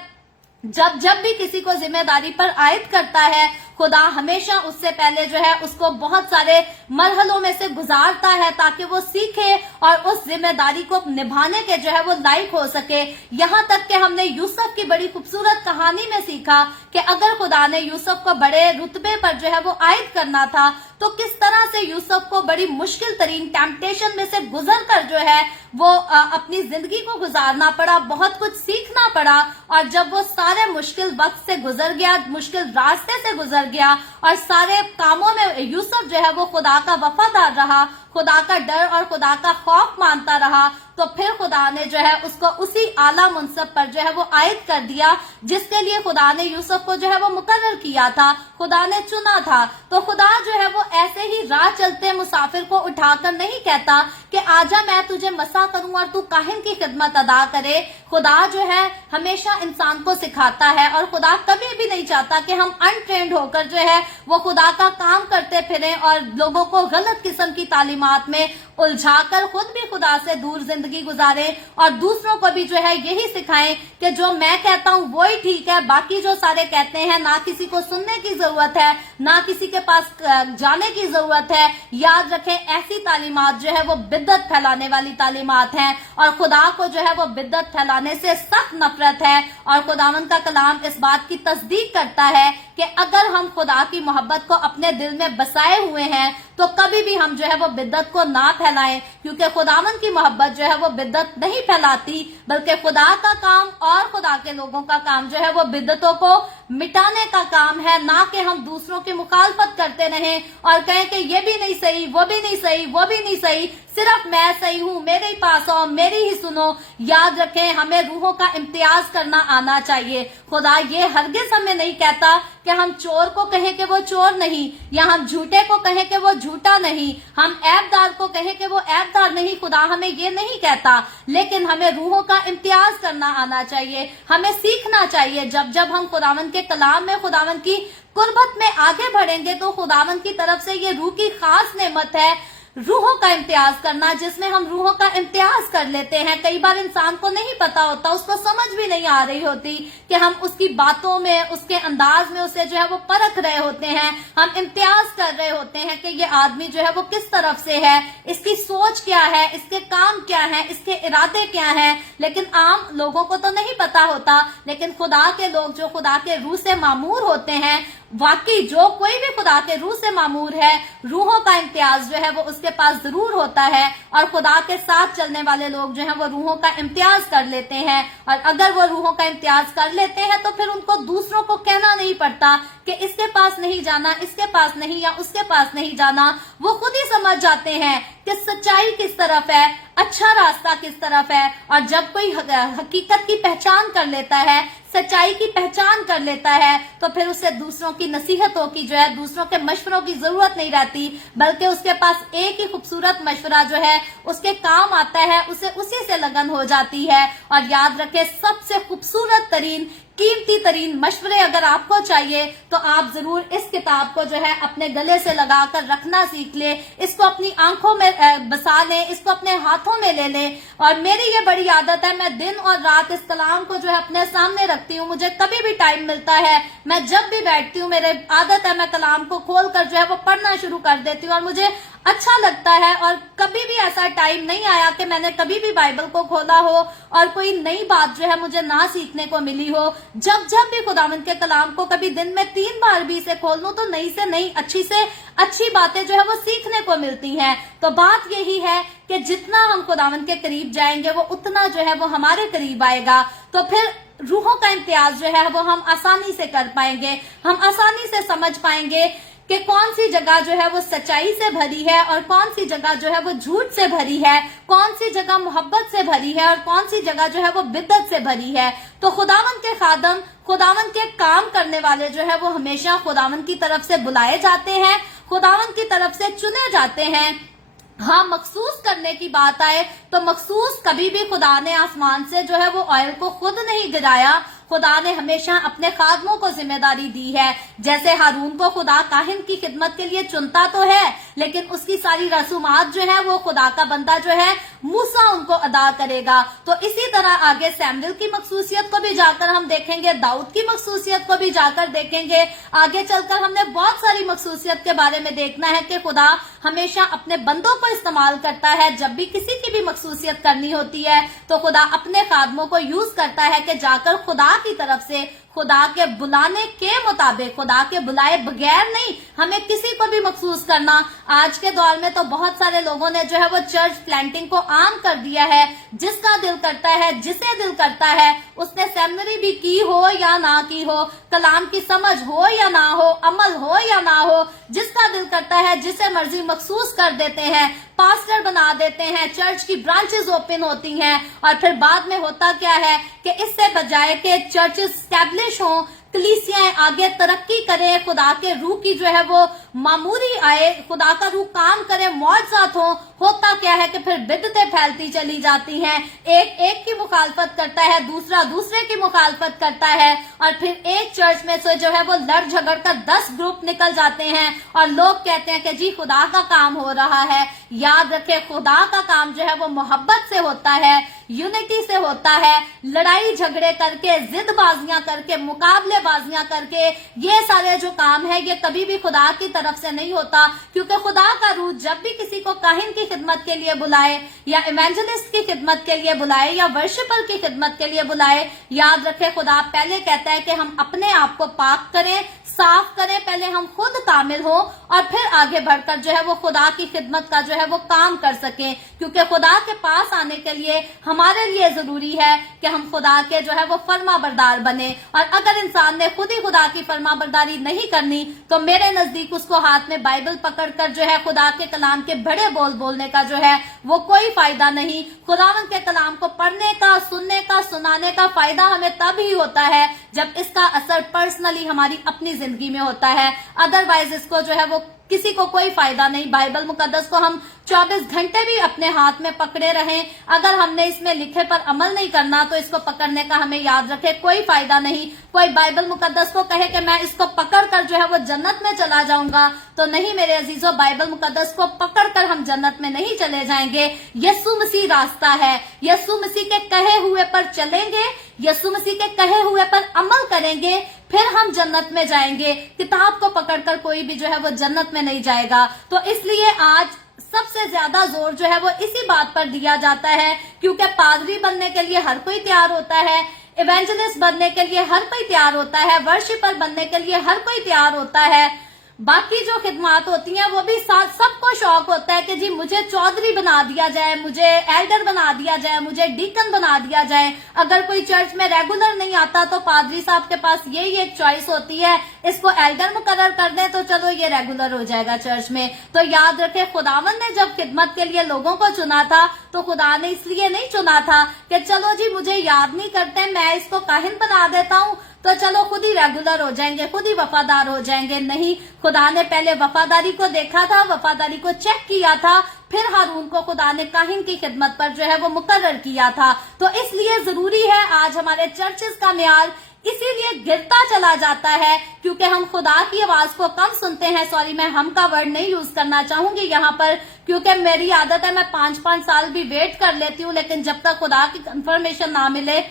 जब भी किसी को जिम्मेदारी पर आयद करता है खुदा हमेशा उससे पहले जो है उसको बहुत सारे मरहलों में से गुजारता है ताकि वो सीखे और उस जिम्मेदारी को निभाने के जो है वो लायक हो सके। यहाँ तक कि हमने यूसुफ की बड़ी खूबसूरत कहानी में सीखा कि अगर खुदा ने यूसुफ को बड़े रुतबे पर जो है वो आयद करना था तो किस तरह से यूसुफ को बड़ी मुश्किल तरीन टेम्पटेशन में से गुजर कर जो है वो अपनी जिंदगी को गुजारना पड़ा, बहुत कुछ सीखना पड़ा। और जब वो सारे मुश्किल वक्त से गुजर गया, मुश्किल रास्ते से गुजर गया और सारे कामों में यूसुफ जो है वो खुदा का वफादार रहा, खुदा का डर और खुदा का खौफ मानता रहा, तो फिर खुदा ने जो है उसको उसी आला मुनसब पर जो है वो आयद कर दिया जिसके लिए खुदा ने यूसुफ को जो है वो मुकर्रर किया था, खुदा ने चुना था। तो खुदा जो है वो ऐसे ही राह चलते मुसाफिर को उठाकर नहीं कहता कि आजा मैं तुझे मसा करूं और तू काहिन की खिदमत अदा करे। खुदा जो है हमेशा इंसान को सिखाता है और खुदा कभी भी नहीं चाहता कि हम अनट्रेंड होकर जो है वो खुदा का काम करते फिरें और लोगों को गलत किस्म की तालीमात में उलझाकर खुद भी खुदा से दूर जिंदगी गुजारें और दूसरों को भी जो है यही सिखाएं कि जो मैं कहता हूँ वो ही ठीक है, बाकी जो सारे कहते हैं ना किसी को सुनने की जरूरत है, ना किसी के पास जाने की जरूरत है। याद रखें ऐसी तालीमात जो है वो बिद्दत फैलाने वाली तालीमात हैं और खुदा को जो है वो बिद्दत फैलाने से सख्त नफरत है। और खुदावंद का कलाम इस बात की तस्दीक करता है कि अगर हम खुदा की मोहब्बत को अपने दिल में बसाए हुए हैं तो कभी भी हम जो है वो बिद्दत को ना फैलाएं, क्योंकि खुदावंद की मोहब्बत जो है वो बिद्दत नहीं फैलाती, बल्कि खुदा का काम और खुदा के लोगों का काम जो है वो बिद्दतों को मिटाने का काम है, ना कि हम दूसरों की मुखालफत करते रहें और कहें कि ये भी नहीं सही, वो भी नहीं सही, वो भी नहीं सही, सिर्फ मैं सही हूँ, मेरे ही पास आओ, मेरी ही सुनो। याद रखें हमें रूहों का इम्तियाज करना आना चाहिए। खुदा ये हरगिज हमें नहीं कहता कि हम चोर को कहें कि वो चोर नहीं, या हम झूठे को कहें कि वो झूठा नहीं, हम ऐबदार को कहें कि वो ऐबदार नहीं। खुदा हमें ये नहीं कहता, लेकिन हमें रूहों का इम्तियाज करना आना चाहिए, हमें सीखना चाहिए। जब जब हम खुदावंद के कलाम में खुदावंद की कुर्बत में आगे बढ़ेंगे तो खुदावंद की तरफ से ये रूह की खास नेमत है रूहों का इम्तियाज करना, जिसमें हम रूहों का इम्तियाज कर लेते हैं। कई बार इंसान को नहीं पता होता, उसको समझ भी नहीं आ रही होती कि हम उसकी बातों में, उसके अंदाज में उसे जो है वो परख रहे होते हैं, हम इम्तियाज कर रहे होते हैं कि ये आदमी जो है वो किस तरफ से है, इसकी सोच क्या है, इसके काम क्या है, इसके इरादे क्या हैं। लेकिन आम लोगों को तो नहीं पता होता, लेकिन खुदा के लोग जो खुदा के रूह से मामूर होते हैं, वाकई जो कोई भी खुदा के रूह से मामूर है, रूहों का इम्तियाज जो है वो उसके पास जरूर होता है। और खुदा के साथ चलने वाले लोग जो है वो रूहों का इम्तियाज कर लेते हैं, और अगर वो रूहों का इम्तियाज कर लेते हैं तो फिर उनको दूसरों को कहना नहीं पड़ता कि इसके पास नहीं जाना, इसके पास नहीं, या उसके पास नहीं जाना। वो खुद ही समझ जाते हैं कि सच्चाई किस तरफ है, अच्छा रास्ता किस तरफ है। और जब कोई हकीकत की पहचान कर लेता है, सच्चाई की पहचान कर लेता है, तो फिर उसे दूसरों की नसीहतों की जो है, दूसरों के मशवरों की जरूरत नहीं रहती, बल्कि उसके पास एक ही खूबसूरत मशवरा जो है उसके काम आता है, उसे उसी से लगन हो जाती है। और याद रखें सबसे खूबसूरत तरीन, कीमती तरीन मशवरे अगर आपको चाहिए तो आप जरूर इस किताब को जो है अपने गले से लगाकर रखना सीख ले, इसको अपनी आंखों में बसा ले, इसको अपने हाथों में ले ले। और मेरी ये बड़ी आदत है, मैं दिन और रात इस कलाम को जो है अपने सामने रखती हूँ। मुझे कभी भी टाइम मिलता है, मैं जब भी बैठती हूँ, मेरी आदत है मैं कलाम को खोल कर जो है वो पढ़ना शुरू कर देती हूँ और मुझे अच्छा लगता है। और कभी भी ऐसा टाइम नहीं आया कि मैंने कभी भी बाइबल को खोला हो और कोई नई बात जो है मुझे ना सीखने को मिली हो। जब जब भी खुदावंद के कलाम को कभी दिन में 3 बार भी इसे खोल लूं तो नई से नई, अच्छी से अच्छी बातें जो है वो सीखने को मिलती हैं। तो बात यही है कि जितना हम खुदावंद के करीब जाएंगे वो उतना जो है वो हमारे करीब आएगा। तो फिर रूहों का इम्तियाज जो है वो हम आसानी से कर पाएंगे, हम आसानी से समझ पाएंगे कि कौन सी जगह जो है वो सच्चाई से भरी है और कौन सी जगह जो है वो झूठ से भरी है, कौन सी जगह मोहब्बत से भरी है और कौन सी जगह जो है वो बिद्दत से भरी है। तो खुदावंद के खादम, खुदावंद के काम करने वाले जो है वो हमेशा खुदावंद की तरफ से बुलाए जाते हैं, खुदावंद की तरफ से चुने जाते हैं। हाँ, मखसूस करने की बात आए तो मखसूस कभी भी खुदा ने आसमान से जो है वो ऑयल को खुद नहीं गिराया, खुदा ने हमेशा अपने खादमों को जिम्मेदारी दी है। जैसे हारून को खुदा काहिन की खिदमत के लिए चुनता तो है, लेकिन उसकी सारी रसूमात जो है वो खुदा का बंदा जो है मूसा उनको अदा करेगा। तो इसी तरह आगे सैमुएल की मखसूसियत को भी जाकर हम देखेंगे, दाऊद की मखसूसियत को भी जाकर देखेंगे। आगे चलकर हमने बहुत सारी मखसूसियत के बारे में देखना है कि खुदा हमेशा अपने बंदों को इस्तेमाल करता है। जब भी किसी की भी मखसूसियत करनी होती है तो खुदा अपने खादमों को यूज करता है कि जाकर खुदा की तरफ से, खुदा के बुलाने के मुताबिक, खुदा के बुलाए बगैर नहीं हमें किसी को भी मखसूस करना। आज के दौर में तो बहुत सारे लोगों ने जो है वो चर्च प्लांटिंग को आम कर दिया है। जिसका दिल करता है, जिसे दिल करता है, उसने सेमिनरी भी की हो या ना की हो, कलाम की समझ हो या ना हो, अमल हो या ना हो, जिसका दिल करता है जिसे मर्जी मखसूस कर देते हैं, पास्टर बना देते हैं, चर्च की ब्रांचेस ओपन होती हैं। और फिर बाद में होता क्या है कि इससे बजाय कि चर्चेस स्टैब्लिश हों, कलीसियाएं आगे तरक्की करें, खुदा के रूह की जो है वो मामूरी आए, खुदा का रूह काम करे, मौजज़ात हो, होता क्या है कि फिर बिदतें फैलती चली जाती हैं। एक एक की मुखालफत करता है, दूसरा दूसरे की मुखालफत करता है, और फिर एक चर्च में से जो है वो लड़ झगड़ कर 10 ग्रुप निकल जाते हैं और लोग कहते हैं कि जी खुदा का काम हो रहा है। याद रखें, खुदा का काम जो है वो मोहब्बत से होता है, यूनिटी से होता है। लड़ाई झगड़े करके, जिदबाजियां करके, मुकाबलेबाजियां करके, ये सारे जो काम है ये कभी भी खुदा की तरफ से नहीं होता। क्योंकि खुदा का रूह जब भी किसी को काहिन की खिदमत के लिए बुलाए, या इवेंजलिस्ट की खिदमत के लिए बुलाए, या वर्शिपर की खिदमत के लिए बुलाए, याद रखे खुदा पहले कहता है कि हम अपने आप को पाक करें, साफ करें, पहले हम खुद कामिल हो, और फिर आगे बढ़कर जो है वो खुदा की खिदमत का जो है वो काम कर सकें। क्योंकि खुदा के पास आने के लिए हमारे लिए जरूरी है कि हम खुदा के जो है वो फर्मा बरदार बने। और अगर इंसान ने खुद ही खुदा की फर्मा बरदारी नहीं करनी तो मेरे नजदीक उसको हाथ में बाइबल पकड़कर जो है खुदा के कलाम के बड़े बोल बोलने का जो है वो कोई फायदा नहीं। खुदावंद के कलाम को पढ़ने का, सुनने का, सुनाने का फायदा हमें तब ही होता है जब इसका असर पर्सनली हमारी अपनी जिंदगी में होता है। अदरवाइज इसको जो है वो किसी को कोई फायदा नहीं। बाइबल मुकद्दस को हम 24 घंटे भी अपने हाथ में पकड़े रहें, अगर हमने इसमें लिखे पर अमल नहीं करना तो इसको पकड़ने का हमें याद रखे कोई फायदा नहीं। कोई बाइबल मुकद्दस को कहे कि मैं इसको पकड़कर जो है वो जन्नत में चला जाऊंगा, तो नहीं मेरे अजीजों, बाइबल मुकद्दस को पकड़कर हम जन्नत में नहीं चले जाएंगे। यीशु मसीह रास्ता है, यीशु मसीह के कहे हुए पर चलेंगे, यीशु मसीह के कहे हुए पर अमल करेंगे, फिर हम जन्नत में जाएंगे। किताब को पकड़कर कोई भी जो है वो जन्नत में नहीं जाएगा। तो इसलिए आज सबसे ज्यादा जोर जो है वो इसी बात पर दिया जाता है, क्योंकि पादरी बनने के लिए हर कोई तैयार होता है, इवेंजलिस्ट बनने के लिए हर कोई तैयार होता है, वर्शिपर बनने के लिए हर कोई तैयार होता है। बाकी जो खिदमात होती हैं वो भी सबको शौक होता है कि जी मुझे चौधरी बना दिया जाए, मुझे एल्डर बना दिया जाए, मुझे डीकन बना दिया जाए। अगर कोई चर्च में रेगुलर नहीं आता तो पादरी साहब के पास यही एक चॉइस होती है, इसको एल्डर मुकर्रर कर दें तो चलो ये रेगुलर हो जाएगा चर्च में। तो याद रखें, खुदावंद ने जब खिदमत के लिए लोगों को चुना था तो खुदा ने इसलिए नहीं चुना था कि चलो जी मुझे याद नहीं करते, मैं इसको काहिन बना देता हूँ तो चलो खुद ही रेगुलर हो जाएंगे, खुद ही वफादार हो जाएंगे। नहीं, खुदा ने पहले वफादारी को देखा था, वफादारी को चेक किया था, फिर हारून को खुदा ने काहिन की खिदमत पर जो है वो मुकर्रर किया था। तो इसलिए जरूरी है, आज हमारे चर्चेस का म्यार इसीलिए गिरता चला जाता है क्योंकि हम खुदा की आवाज को कम सुनते हैं। सॉरी, मैं हम का वर्ड नहीं यूज करना चाहूंगी यहाँ पर, क्योंकि मेरी आदत है मैं 5-5 साल भी वेट कर लेती हूँ, लेकिन जब तक खुदा की कंफर्मेशन ना मिले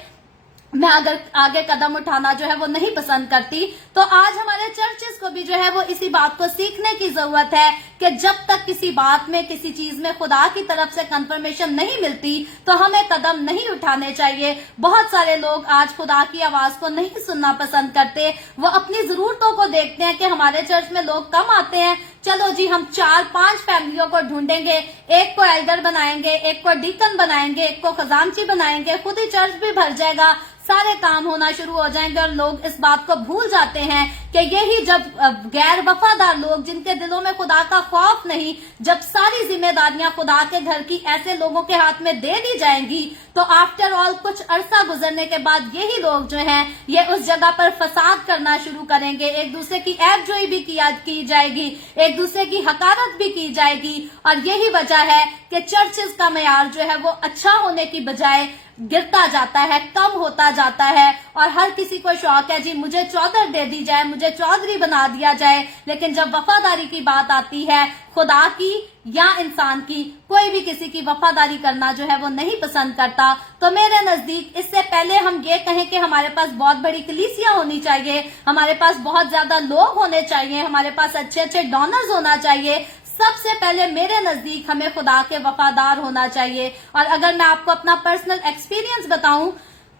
मैं अगर आगे कदम उठाना जो है वो नहीं पसंद करती। तो आज हमारे चर्चेस को भी जो है वो इसी बात को सीखने की जरूरत है कि जब तक किसी बात में, किसी चीज में खुदा की तरफ से कंफर्मेशन नहीं मिलती तो हमें कदम नहीं उठाने चाहिए। बहुत सारे लोग आज खुदा की आवाज को नहीं सुनना पसंद करते, वो अपनी जरूरतों को देखते हैं कि हमारे चर्च में लोग कम आते हैं, चलो जी हम 4-5 फैमिलियों को ढूंढेंगे, एक को एल्डर बनाएंगे, एक को डीकन बनाएंगे, एक को खजांची बनाएंगे, खुद ही चर्च भी भर जाएगा, सारे काम होना शुरू हो जाएंगे। और लोग इस बात को भूल जाते हैं कि यही जब गैर वफादार लोग, जिनके दिलों में खुदा का खौफ नहीं, जब सारी जिम्मेदारियां खुदा के घर की ऐसे लोगों के हाथ में दे दी जाएंगी तो आफ्टर ऑल कुछ अरसा गुजरने के बाद यही लोग जो हैं ये उस जगह पर फसाद करना शुरू करेंगे, एक दूसरे की ऐबजोई भी की जाएगी, एक दूसरे की हकारत भी की जाएगी। और यही वजह है कि चर्चेस का मयार जो है वो अच्छा होने की बजाय गिरता जाता है, कम होता जाता है और हर किसी को शौक है जी मुझे चौधर दे दी जाए, मुझे चौधरी बना दिया जाए। लेकिन जब वफादारी की बात आती है, खुदा की या इंसान की, कोई भी किसी की वफादारी करना जो है वो नहीं पसंद करता। तो मेरे नजदीक इससे पहले हम ये कहें कि हमारे पास बहुत बड़ी कलीसिया होनी चाहिए, हमारे पास बहुत ज्यादा लोग होने चाहिए, हमारे पास अच्छे अच्छे डोनर्स होना चाहिए, सबसे पहले मेरे नजदीक हमें खुदा के वफादार होना चाहिए। और अगर मैं आपको अपना पर्सनल एक्सपीरियंस बताऊं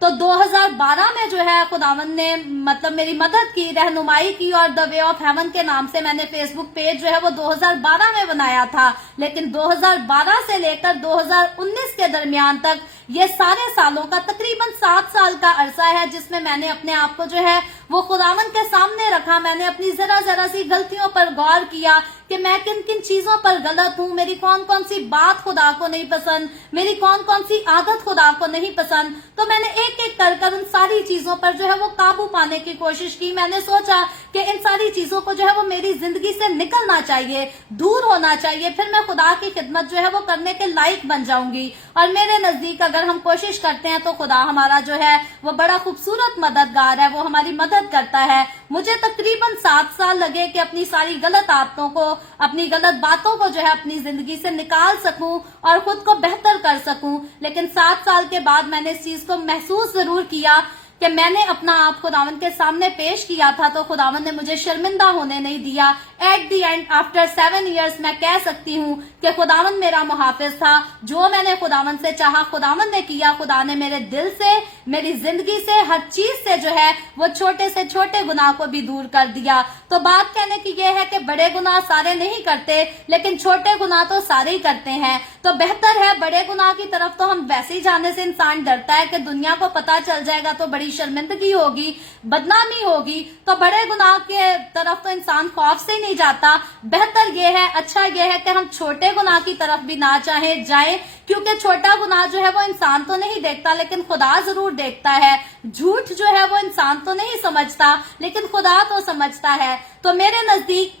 तो 2012 में जो है खुदावंद ने मतलब मेरी मदद की, रहनुमाई की और द वे ऑफ हेवन के नाम से मैंने फेसबुक पेज जो है वो 2012 में बनाया था। लेकिन 2012 से लेकर 2019 के दरमियान तक ये सारे सालों का तकरीबन 7 साल का अरसा है जिसमें मैंने अपने आप को जो है वो खुदावंद के सामने रखा। मैंने अपनी जरा जरा सी गलतियों पर गौर किया कि मैं किन किन चीजों पर गलत हूँ, मेरी कौन कौन सी बात खुदा को नहीं पसंद, मेरी कौन कौन सी आदत खुदा को नहीं पसंद। तो मैंने एक एक कर उन सारी चीजों पर जो है वो काबू पाने की कोशिश की। मैंने सोचा कि इन सारी चीजों को जो है वो मेरी जिंदगी से निकलना चाहिए, दूर होना चाहिए, फिर मैं खुदा की खिदमत जो है वो करने के लायक बन जाऊंगी। और मेरे नजदीक अगर हम कोशिश करते हैं तो खुदा हमारा जो है वो बड़ा खूबसूरत मददगार है, वो हमारी मदद करता है। मुझे तकरीबन 7 साल लगे कि अपनी सारी गलत आदतों को, अपनी गलत बातों को जो है अपनी जिंदगी से निकाल सकूं और खुद को बेहतर कर सकूं। लेकिन 7 साल के बाद मैंने इस चीज को महसूस जरूर किया कि मैंने अपना आप खुदावंद के सामने पेश किया था तो खुदावंद ने मुझे शर्मिंदा होने नहीं दिया। At the end after 7 years मैं कह सकती हूँ कि खुदावंद मेरा मुहाफिज था। जो मैंने खुदावंद से चाहा खुदावंद ने किया। खुदा ने मेरे दिल से, मेरी जिंदगी से, हर चीज से जो है वो छोटे से छोटे गुनाह को भी दूर कर दिया। तो बात कहने की ये है कि बड़े गुनाह सारे नहीं करते, लेकिन छोटे गुनाह तो सारे ही करते हैं। तो बेहतर है, बड़े गुनाह की तरफ तो हम वैसे ही जाने से इंसान डरता है कि दुनिया को पता चल जाएगा तो बड़ी शर्मिंदगी होगी, बदनामी होगी। तो बड़े गुनाह के तरफ तो इंसान खौफ से ही नहीं जाता। बेहतर ये है, अच्छा ये है कि हम छोटे गुनाह की तरफ भी ना चाहे जाए, क्योंकि छोटा गुनाह जो है वो इंसान तो नहीं देखता लेकिन खुदा जरूर देखता है। झूठ जो है वो इंसान तो नहीं समझता लेकिन खुदा तो समझता है। तो मेरे नजदीक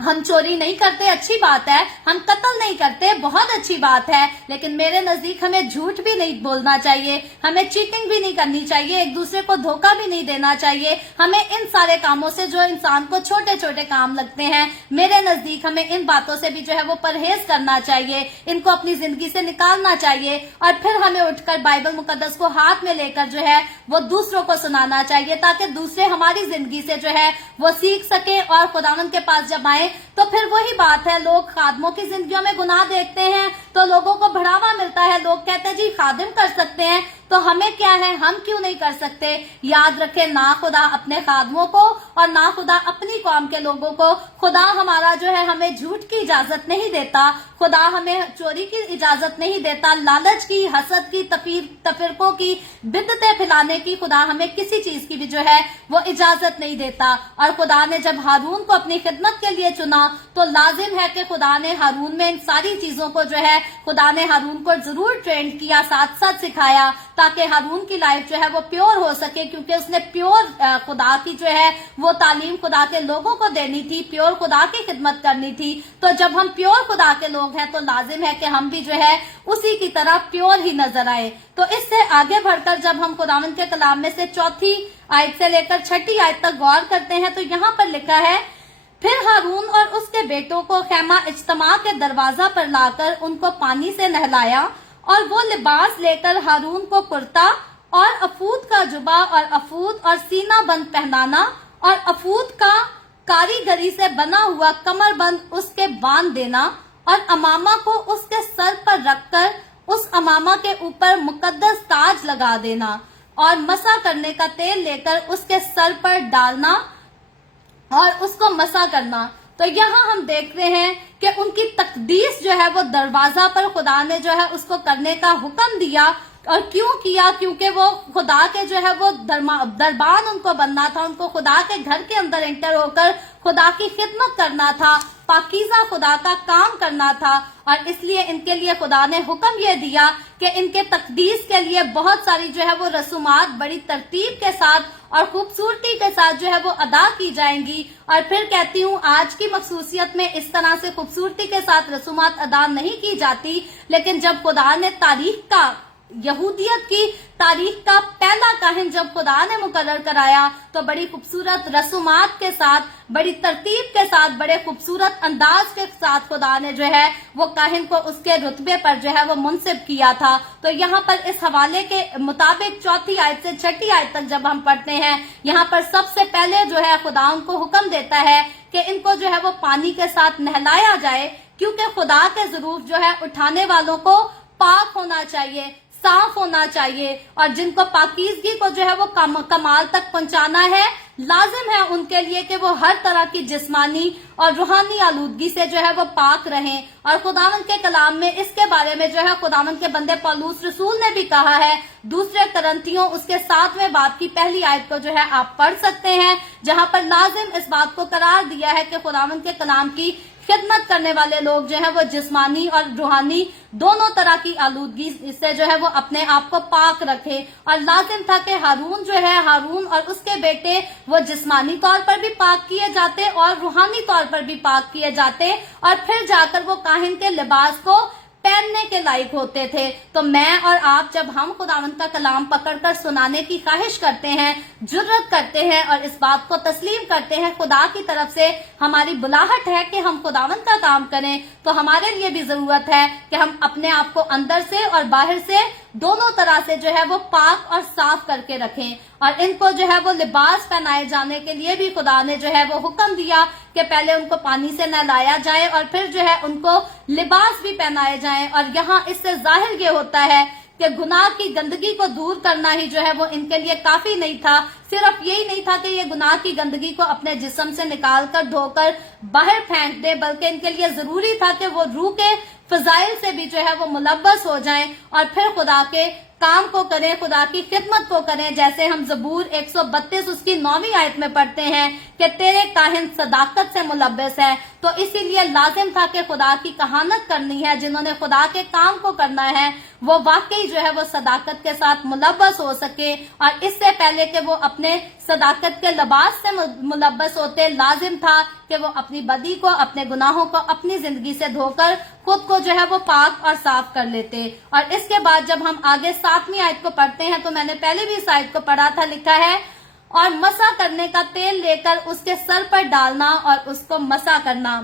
हम चोरी नहीं करते, अच्छी बात है, हम कत्ल नहीं करते, बहुत अच्छी बात है, लेकिन मेरे नजदीक हमें झूठ भी नहीं बोलना चाहिए, हमें चीटिंग भी नहीं करनी चाहिए, एक दूसरे को धोखा भी नहीं देना चाहिए। हमें इन सारे कामों से जो इंसान को छोटे छोटे काम लगते हैं, मेरे नजदीक हमें इन बातों से भी जो है वो परहेज करना चाहिए, इनको अपनी जिंदगी से निकालना चाहिए और फिर हमें उठकर बाइबल मुकद्दस को हाथ में लेकर जो है वो दूसरों को सुनाना चाहिए ताकि दूसरे हमारी जिंदगी से जो है वो सीख सके और खुदावंद के पास जब आए तो फिर वही बात है, लोग खादमों की जिंदगियों में गुनाह देखते हैं तो लोगों को बढ़ावा मिलता है, लोग कहते हैं जी खादिम कर सकते हैं तो हमें क्या है, हम क्यों नहीं कर सकते। याद रखें, ना खुदा अपने खादमों को और ना खुदा अपनी कौम के लोगों को, खुदा हमारा जो है हमें झूठ की इजाजत नहीं देता, खुदा हमें चोरी की इजाजत नहीं देता, लालच की, हसद की, तफरकों की, बिदअतें फैलाने की खुदा हमें किसी चीज की भी जो है वो इजाजत नहीं देता। और खुदा ने जब हारून को अपनी खिदमत के लिए चुना तो लाजिम है कि खुदा ने हारून में इन सारी चीजों को जो है खुदा ने हारून को जरूर ट्रेन किया, साथ साथ सिखाया ताकि हारून की लाइफ जो है वो प्योर हो सके, क्योंकि उसने प्योर खुदा की जो है वो तालीम खुदा के लोगों को देनी थी, प्योर खुदा की खिदमत करनी थी। तो जब हम प्योर खुदा के लोग हैं तो लाजिम है कि हम भी जो है उसी की तरह प्योर ही नजर आए। तो इससे आगे बढ़कर जब हम खुदावंद के कलाम में से 4th आयत से लेकर 6th आयत तक गौर करते हैं तो यहाँ पर लिखा है, फिर हारून और उसके बेटों को खैमा इज्तिमा के दरवाजा पर लाकर उनको पानी से नहलाया और वो लिबास लेकर हारून को कुर्ता और अफूद का जुबा और अफूद और सीना बंद पहनाना और अफूद का कारीगरी से बना हुआ कमर बंद उसके बांध देना और अमामा को उसके सर पर रखकर उस अमामा के ऊपर मुकद्दस ताज लगा देना और मसा करने का तेल लेकर उसके सर पर डालना और उसको मसा करना। तो यहाँ हम देख रहे हैं कि उनकी तकदीस जो है वो दरवाजा पर खुदा ने जो है उसको करने का हुक्म दिया। और क्यों किया? क्योंकि वो खुदा के जो है वो दरबान उनको बनना था, उनको खुदा के घर के अंदर एंटर होकर खुदा की खिदमत करना था, पाकीज़ा खुदा का काम करना था। और इसलिए इनके लिए खुदा ने हुक्म ये दिया कि इनके तकदीस के लिए बहुत सारी जो है वो रसूमात बड़ी तरतीब के साथ और खूबसूरती के साथ जो है वो अदा की जाएंगी। और फिर कहती हूँ, आज की मखसूसियत में इस तरह से खूबसूरती के साथ रसूमात अदा नहीं की जाती, लेकिन जब खुदा ने तारीख का यहूदियत की तारीख का पहला काहिन जब खुदा ने मुकर्रर कराया तो बड़ी खूबसूरत रसूमात के साथ, बड़ी तरतीब के साथ, बड़े खूबसूरत अंदाज के साथ खुदा ने जो है वो काहिन को उसके रुतबे पर जो है वो मुनसिब किया था। तो यहाँ पर इस हवाले के मुताबिक 4 आयत से 6 आयत तक जब हम पढ़ते हैं, यहाँ पर सबसे पहले जो है खुदा उनको हुक्म देता है कि इनको जो है वो पानी के साथ नहलाया जाए, क्योंकि खुदा के ज़रूर जो है उठाने वालों को पाक होना चाहिए, साफ होना चाहिए, और जिनको पाकीज़गी को जो है वो कमाल तक पहुंचाना है, लाजिम है उनके लिए कि वो हर तरह की जिस्मानी और रूहानी आलूदगी से जो है वो पाक रहें। और खुदावंद के कलाम में इसके बारे में जो है खुदावंद के बंदे पौलुस रसूल ने भी कहा है। दूसरे करंथियों उसके 7वें बाब की पहली आयत को जो है आप पढ़ सकते हैं, जहां पर लाजिम इस बात को करार दिया है कि खुदावंद के कलाम की खिदमत करने वाले लोग जो है वो जिस्मानी और रूहानी दोनों तरह की आलूदगी से जो है वो अपने आप को पाक रखे। और लाजिम था कि हारून और उसके बेटे वो जिस्मानी तौर पर भी पाक किए जाते और रूहानी तौर पर भी पाक किए जाते, और फिर जाकर वो काहिन के लिबास को पहनने के लायक होते थे। तो मैं और आप जब हम खुदावंद का कलाम पकड़कर सुनाने की ख्वाहिश करते हैं, जुर्रत करते हैं और इस बात को तस्लीम करते हैं खुदा की तरफ से हमारी बुलाहट है कि हम खुदावंद का काम करें, तो हमारे लिए भी जरूरत है कि हम अपने आप को अंदर से और बाहर से दोनों तरह से जो है वो पाक और साफ करके रखें। और इनको जो है वो लिबास पहनाए जाने के लिए भी खुदा ने जो है वो हुक्म दिया कि पहले उनको पानी से नहलाया जाए और फिर जो है उनको लिबास भी पहनाए जाएं। और यहाँ इससे जाहिर ये होता है कि गुनाह की गंदगी को दूर करना ही जो है वो इनके लिए काफी नहीं था। सिर्फ यही नहीं था कि ये गुनाह की गंदगी को अपने जिस्म से निकाल कर धोकर बाहर फेंक दे, बल्कि इनके लिए जरूरी था कि वो रूह के फजाइल से भी जो है वो मुलव्वस हो जाएं और फिर खुदा के काम को करें, खुदा की खिदमत को करें। जैसे हम ज़बूर 132 उसकी 9वीं आयत में पढ़ते हैं कि तेरे काहिन सदाकत से मुलव्वस है। तो इसीलिए लाजिम था कि खुदा की कहानत करनी है, जिन्होंने खुदा के काम को करना है वो वाकई जो है वो सदाकत के साथ मुलव्वस हो सके। और इससे पहले कि वो अपने सदाकत के लिबास से मुलव्वस होते, लाजिम था कि वो अपनी बदी को, अपने गुनाहों को अपनी जिंदगी से धोकर खुद को जो है वो पाक और साफ कर लेते। और इसके बाद जब हम आगे 7वीं आयत को पढ़ते हैं, तो मैंने पहले भी इस आयत को पढ़ा था, लिखा है और मसा करने का तेल लेकर उसके सर पर डालना और उसको मसा करना।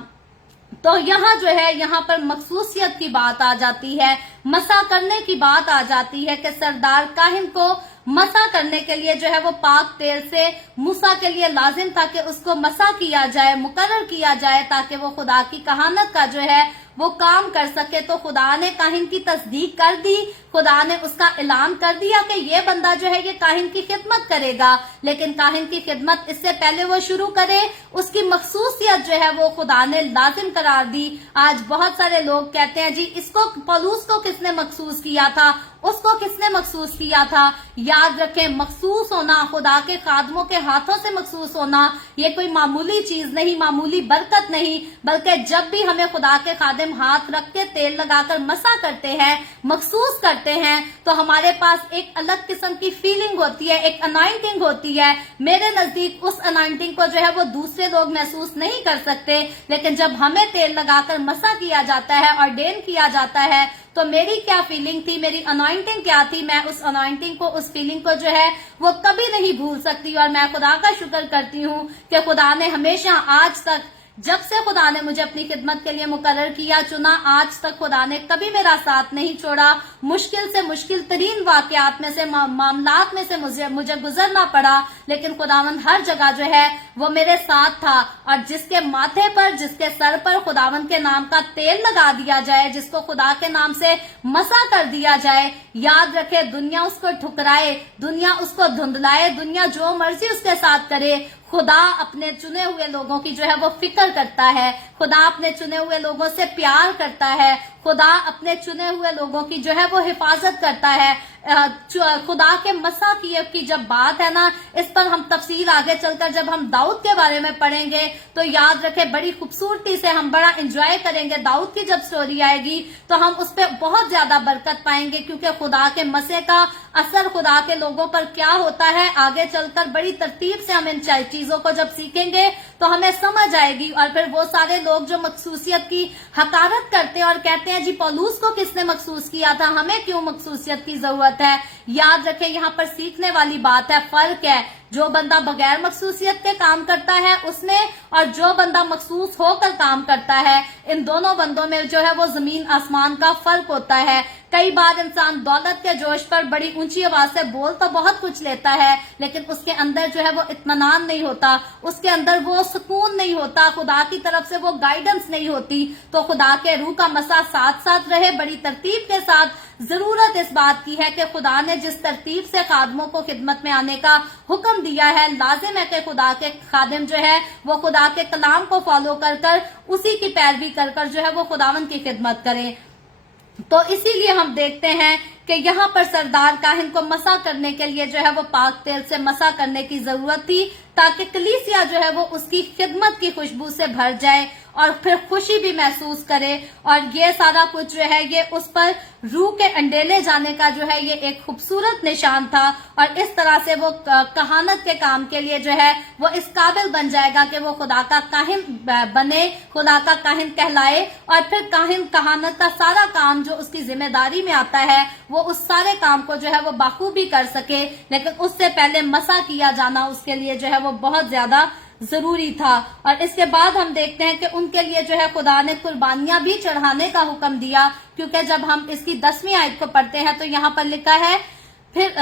तो यहाँ जो है यहाँ पर मखसूसियत की बात आ जाती है, मसा करने की बात आ जाती है कि सरदार काहिन को मसा करने के लिए जो है वो पाक तेल से मूसा के लिए लाजिम था कि उसको मसा किया जाए, मुकर्रर किया जाए, ताकि वो खुदा की कहानत का जो है वो काम कर सके। तो खुदा ने काहिन की तस्दीक कर दी, खुदा ने उसका ऐलान कर दिया कि ये बंदा जो है ये काहिन की खिदमत करेगा। लेकिन काहिन की खिदमत इससे पहले वो शुरू करे, उसकी मखसूसियत जो है वो खुदा ने लाजिम करार दी। आज बहुत सारे लोग कहते हैं जी इसको पौलुस को किसने मखसूस किया था, उसको किसने मखसूस किया था। याद रखें, मखसूस होना, खुदा के खादमों के हाथों से मखसूस होना, ये कोई मामूली चीज नहीं, मामूली बरकत नहीं, बल्कि जब भी हमें खुदा के खादिम हाथ रख के तेल लगाकर मसा करते हैं, मखसूस करते हैं, तो हमारे पास एक अलग किस्म की फीलिंग होती है, एक अनाइंटिंग होती है। मेरे नजदीक उस अनाइंटिंग को जो है वो दूसरे लोग महसूस नहीं कर सकते, लेकिन जब हमें तेल लगाकर मसा किया जाता है, ऑर्डेन किया जाता है, तो मेरी क्या फीलिंग थी, मेरी अनॉइंटिंग क्या थी, मैं उस अनॉइंटिंग को, उस फीलिंग को जो है वो कभी नहीं भूल सकती। और मैं खुदा का शुक्र करती हूँ कि खुदा ने हमेशा आज तक, जब से खुदा ने मुझे अपनी खिदमत के लिए मुकर्रर किया, चुना, आज तक खुदा ने कभी मेरा साथ नहीं छोड़ा। मुश्किल से मुश्किल तरीन वाकयात में से, मामलात में से मुझे गुजरना पड़ा, लेकिन खुदावंद हर जगह जो है वो मेरे साथ था। और जिसके माथे पर, जिसके सर पर खुदावंद के नाम का तेल लगा दिया जाए, जिसको खुदा के नाम से मसा कर दिया जाए, याद रखे दुनिया उसको ठुकराए, दुनिया उसको धुंधलाए, दुनिया जो मर्जी उसके साथ करे, खुदा अपने चुने हुए लोगों की जो है वो फिक्र करता है, खुदा अपने चुने हुए लोगों से प्यार करता है, खुदा अपने चुने हुए लोगों की जो है वो हिफाजत करता है। खुदा के मसा की जब बात है ना, इस पर हम तफसील आगे चलकर जब हम दाऊद के बारे में पढ़ेंगे तो याद रखें बड़ी खूबसूरती से हम बड़ा एंजॉय करेंगे। दाऊद की जब स्टोरी आएगी तो हम उस पर बहुत ज्यादा बरकत पाएंगे, क्योंकि खुदा के मसे का असर खुदा के लोगों पर क्या होता है, आगे चलकर बड़ी तरतीब से हम इन चीजों को जब सीखेंगे तो हमें समझ आएगी। और फिर वो सारे लोग जो मखसूसियत की हकारत करते हैं और कहते हैं जी पौलुस को किसने मखसूस किया था, हमें क्यों मखसूसियत की जरूरत है। याद रखें यहाँ पर सीखने वाली बात है, फर्क है जो बंदा बगैर मखसूसियत के काम करता है उसमें और जो बंदा मखसूस होकर काम करता है, इन दोनों बंदों में जो है वो जमीन आसमान का फर्क होता है। कई बार इंसान दौलत के जोश पर बड़ी ऊंची आवाज से बोल तो बहुत कुछ लेता है, लेकिन उसके अंदर जो है वो इत्मीनान नहीं होता, उसके अंदर वो सुकून नहीं होता, खुदा की तरफ से वो गाइडेंस नहीं होती। तो खुदा के रूह का मसा साथ साथ रहे, बड़ी तरतीब के साथ। जरूरत इस बात की है कि खुदा ने जिस तरतीब से खादमों को खिदमत में आने का हुक्म दिया है, लाजिम है कि खुदा के खादिम जो है वो खुदा के कलाम को फॉलो कर कर उसी की पैरवी कर कर जो है वो खुदावन की खिदमत करें। तो इसीलिए हम देखते हैं कि यहाँ पर सरदार काहिन को मसा करने के लिए जो है वो पाक तेल से मसा करने की जरूरत थी, ताकि कलीसिया जो है वो उसकी खिदमत की खुशबू से भर जाए और फिर खुशी भी महसूस करे। और ये सारा कुछ जो है ये उस पर रूह के अंडेले जाने का जो है ये एक खूबसूरत निशान था। और इस तरह से वो कहानत के काम के लिए जो है वो इस काबिल बन जाएगा कि वो खुदा का काहिन बने, खुदा का काहिन कहलाए। और फिर काहिन कहानत का सारा काम जो उसकी जिम्मेदारी में आता है वो उस सारे काम को जो है वो बाखूबी कर सके। लेकिन उससे पहले मसा किया जाना उसके लिए जो है वो बहुत ज्यादा जरूरी था। और इसके बाद हम देखते हैं कि उनके लिए जो है खुदा ने कुर्बानियां भी चढ़ाने का हुक्म दिया, क्योंकि जब हम इसकी 10वीं आयत को पढ़ते हैं तो यहाँ पर लिखा है, फिर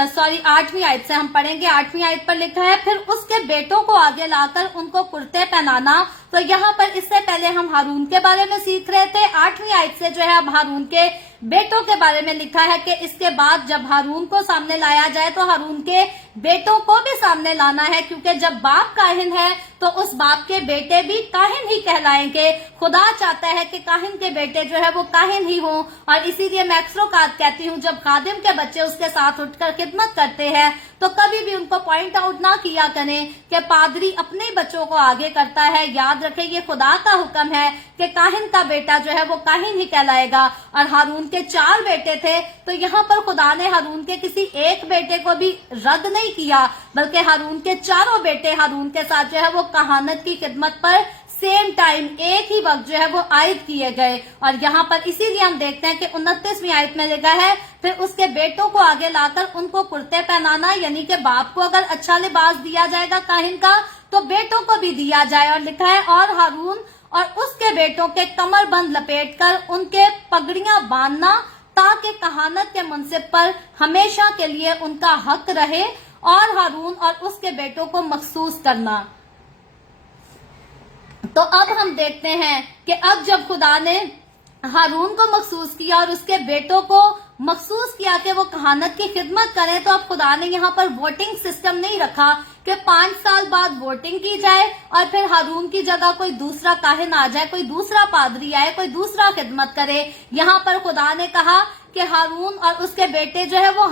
8वीं आयत से हम पढ़ेंगे। 8वीं आयत पर लिखा है, फिर उसके बेटों को आगे लाकर उनको कुर्ते पहनाना। तो यहाँ पर इससे पहले हम हारून के बारे में सीख रहे थे, 8वीं आयत से जो है अब हारून के बेटों के बारे में लिखा है कि इसके बाद जब हारून को सामने लाया जाए तो हारून के बेटों को भी सामने लाना है, क्योंकि जब बाप काहिन है तो उस बाप के बेटे भी काहिन ही कहलाएंगे। खुदा चाहता है कि काहिन के बेटे जो है वो काहिन ही हों। और इसीलिए मैं अक्सर औकात कहती हूँ, जब खादिम के बच्चे उसके साथ उठकर खिदमत करते हैं तो कभी भी उनको पॉइंट आउट ना किया करें कि पादरी अपने बच्चों को आगे करता है। याद रखें ये खुदा का हुक्म है कि काहिन का बेटा जो है वो काहिन ही कहलाएगा। और हारून के 4 बेटे थे, तो यहाँ पर खुदा ने हारून के किसी एक बेटे को भी रद्द नहीं किया, बल्कि हारून के 4 बेटे हारून के साथ जो है वो कहानत की खिदमत पर सेम टाइम एक ही वक्त जो है वो आयद किए गए। और यहाँ पर इसीलिए हम देखते हैं कि 29वीं आयत में लिखा है, फिर उसके बेटों को आगे लाकर उनको कुर्ते पहनाना, यानी कि बाप को अगर अच्छा लिबास दिया जाएगा काहिन का तो बेटों को भी दिया जाए। और लिखा है, और हारून और उसके बेटों के कमर बंद लपेटकर उनके पगड़ियां बांधना, ताकि कहानत के मनसिब पर हमेशा के लिए उनका हक रहे, और हारून और उसके बेटों को मखसूस करना। तो अब हम देखते हैं कि अब जब खुदा ने हारून को मखसूस किया और उसके बेटों को मखसूस किया कि वो कहानत की खिदमत करें, तो अब खुदा ने यहाँ पर वोटिंग सिस्टम नहीं रखा कि 5 साल बाद वोटिंग की जाए और फिर हारून की जगह कोई दूसरा काहिन आ जाए, कोई दूसरा पादरी आए, कोई दूसरा खिदमत करे। यहाँ पर खुदा ने कहा कि हारून और उसके बेटे जो है वो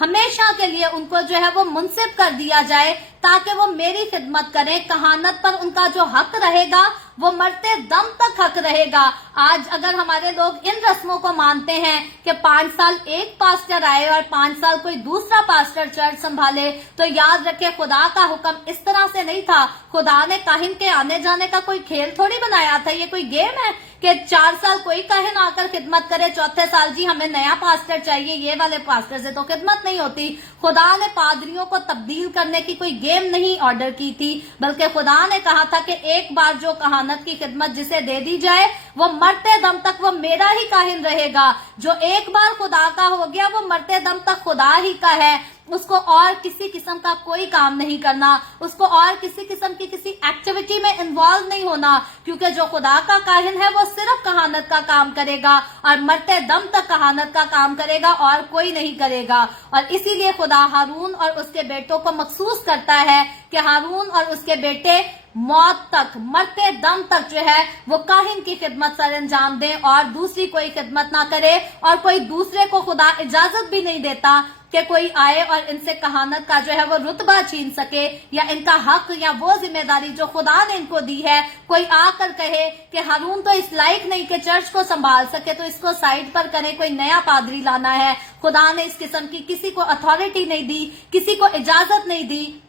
हमेशा के लिए उनको जो है वो मुनसिब कर दिया जाए, ताकि वो मेरी खिदमत करें। कहानत पर उनका जो हक रहेगा वो मरते दम तक हक रहेगा। आज अगर हमारे लोग इन रस्मों को मानते हैं कि 5 साल एक पास्टर आए और 5 साल कोई दूसरा पास्टर चर्च संभाले, तो याद रखे खुदा का हुक्म इस तरह से नहीं था। खुदा ने काहिन के आने जाने का कोई खेल थोड़ी बनाया था, ये कोई गेम है कि 4 साल कोई काहिन आकर खिदमत करे, चौथे साल जी हमें नया पास्टर चाहिए, ये वाले पास्टर से तो खिदमत नहीं होती। खुदा ने पादरियों को तब्दील करने की कोई गेम नहीं ऑर्डर की थी, बल्कि खुदा ने कहा था कि एक बार जो कहानत की खिदमत जिसे दे दी जाए वो मरते दम तक वो मेरा ही काहिन रहेगा। जो एक बार खुदा का हो गया वो मरते दम तक खुदा ही का है। उसको और किसी किस्म का कोई काम नहीं करना, उसको और किसी किस्म की किसी एक्टिविटी में इन्वॉल्व नहीं होना, क्योंकि जो खुदा का काहिन है वो सिर्फ कहानत का काम करेगा और मरते दम तक कहानत का काम करेगा और कोई नहीं करेगा। और इसीलिए खुदा हारून और उसके बेटों को मखसूस करता है कि हारून और उसके बेटे मौत तक, मरते दम तक जो है वो काहिन की खिदमत सर अंजाम दें और दूसरी कोई खिदमत ना करे। और कोई दूसरे को खुदा इजाजत भी नहीं देता कि कोई आए और इनसे कहानत का जो है वो रुतबा छीन सके, या इनका हक या वो जिम्मेदारी जो खुदा ने इनको दी है कोई आकर कहे कि हारून तो इस लायक नहीं कि चर्च को संभाल सके, तो इसको साइड पर करें, कोई नया पादरी लाना है। खुदा ने इस किस्म की किसी को अथॉरिटी नहीं दी, किसी को इजाजत नहीं दी।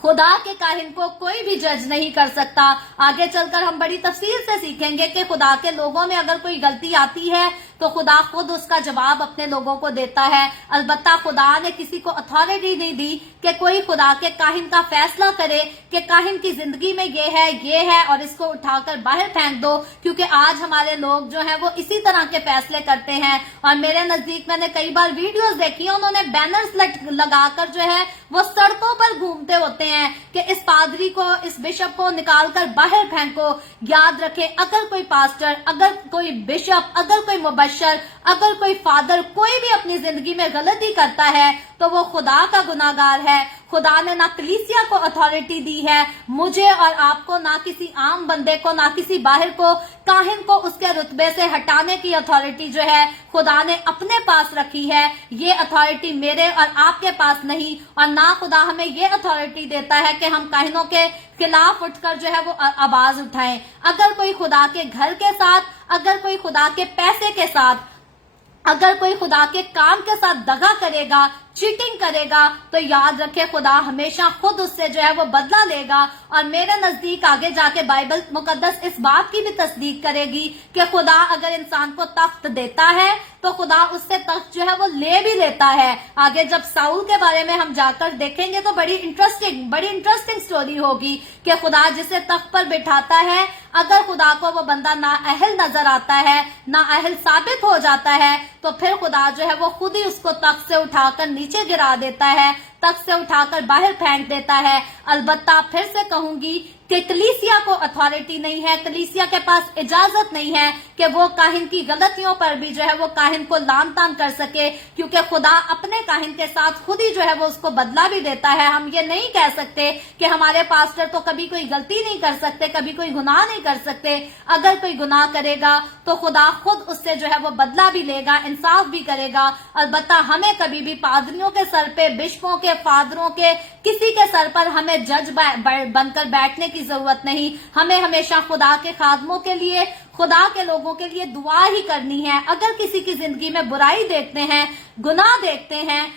खुदा के काहिन को कोई भी जज नहीं कर सकता। आगे चलकर हम बड़ी तफसील से सीखेंगे कि खुदा के लोगों में अगर कोई गलती आती है तो खुदा खुद उसका जवाब अपने लोगों को देता है। अलबत्ता खुदा ने किसी को अथॉरिटी नहीं दी कि कोई खुदा के काहिन का फैसला करे कि काहिन की जिंदगी में ये है और इसको उठाकर बाहर फेंक दो, क्योंकि आज हमारे लोग जो हैं वो इसी तरह के फैसले करते हैं। और मेरे नजदीक मैंने कई बार वीडियोस देखी हैं, उन्होंने बैनर्स लगाकर जो है वो सड़कों पर घूमते होते हैं कि इस पादरी को, इस बिशप को निकालकर बाहर फेंको। याद रखें, अगर कोई पास्टर, अगर कोई बिशप, अगर कोई मुबशर, अगर कोई फादर, कोई भी अपनी जिंदगी में गलती करता है तो वो खुदा का गुनाहगार है। खुदा ने ना कलीसिया को अथॉरिटी दी है, मुझे और आपको, ना किसी आम बंदे को, ना किसी बाहर को, काहिन को उसके रुतबे से हटाने की अथॉरिटी जो है खुदा ने अपने पास रखी है। ये अथॉरिटी मेरे और आपके पास नहीं, और ना खुदा हमें ये अथॉरिटी देता है कि हम काहिनों के खिलाफ उठकर जो है वो आवाज उठाएं। अगर कोई खुदा के घर के साथ, अगर कोई खुदा के पैसे के साथ, अगर कोई खुदा के काम के साथ दगा करेगा, चीटिंग करेगा, तो याद रखे खुदा हमेशा खुद उससे जो है वो बदला लेगा। और मेरे नजदीक आगे जाके बाइबल मुकद्दस इस बात की भी तस्दीक करेगी कि खुदा अगर इंसान को तख्त देता है तो खुदा उससे तख्त जो है वो ले भी लेता है। आगे जब साउल के बारे में हम जाकर देखेंगे तो बड़ी इंटरेस्टिंग स्टोरी होगी कि खुदा जिसे तख्त पर बिठाता है, अगर खुदा को वो बंदा नाअहल नजर आता है, नाअहल साबित हो जाता है, तो फिर खुदा जो है वो खुद ही उसको तख्त से उठाकर नीचे गिरा देता है, तख्त से उठाकर बाहर फेंक देता है। अलबत्ता फिर से कहूंगी कि कलीसिया को अथॉरिटी नहीं है, कलीसिया के पास इजाजत नहीं है कि वो काहिन की गलतियों पर भी जो है वो काहिन को लान तान कर सके, क्योंकि खुदा अपने काहिन के साथ खुद ही जो है वो उसको बदला भी देता है। हम ये नहीं कह सकते कि हमारे पास्टर तो कभी कोई गलती नहीं कर सकते, कभी कोई गुनाह नहीं कर सकते। अगर कोई गुनाह करेगा तो खुदा खुद उससे जो है वो बदला भी लेगा, इंसाफ भी करेगा। अलबत्ता हमें कभी भी पादरियों के सर पे, बिशपों के, फादरों के, किसी के सर पर हमें जज बनकर बैठने की जरूरत नहीं। हमें हमेशा खुदा के खादमों के लिए, खुदा के लोगों के लिए दुआ ही करनी है। अगर किसी की जिंदगी में बुराई देखते हैं, गुनाह देखते हैं,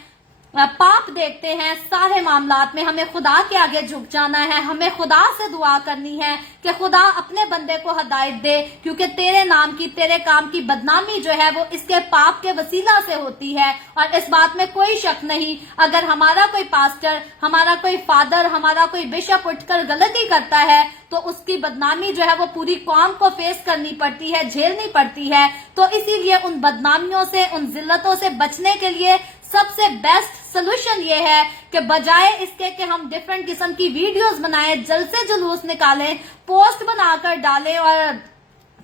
पाप देखते हैं, सारे मामलात में हमें खुदा के आगे झुक जाना है। हमें खुदा से दुआ करनी है कि खुदा अपने बंदे को हिदायत दे, क्योंकि तेरे नाम की, तेरे काम की बदनामी जो है वो इसके पाप के वसीला से होती है। और इस बात में कोई शक नहीं, अगर हमारा कोई पास्टर, हमारा कोई फादर, हमारा कोई बिशप उठकर गलती करता है तो उसकी बदनामी जो है वो पूरी कौम को फेस करनी पड़ती है, झेलनी पड़ती है। तो इसीलिए उन बदनामियों से, उन जिल्लतों से बचने के लिए सबसे बेस्ट सोल्यूशन ये है कि बजाय इसके कि हम डिफरेंट किस्म की वीडियोस बनाएं, जलसे जुलूस निकालें, पोस्ट बनाकर डालें और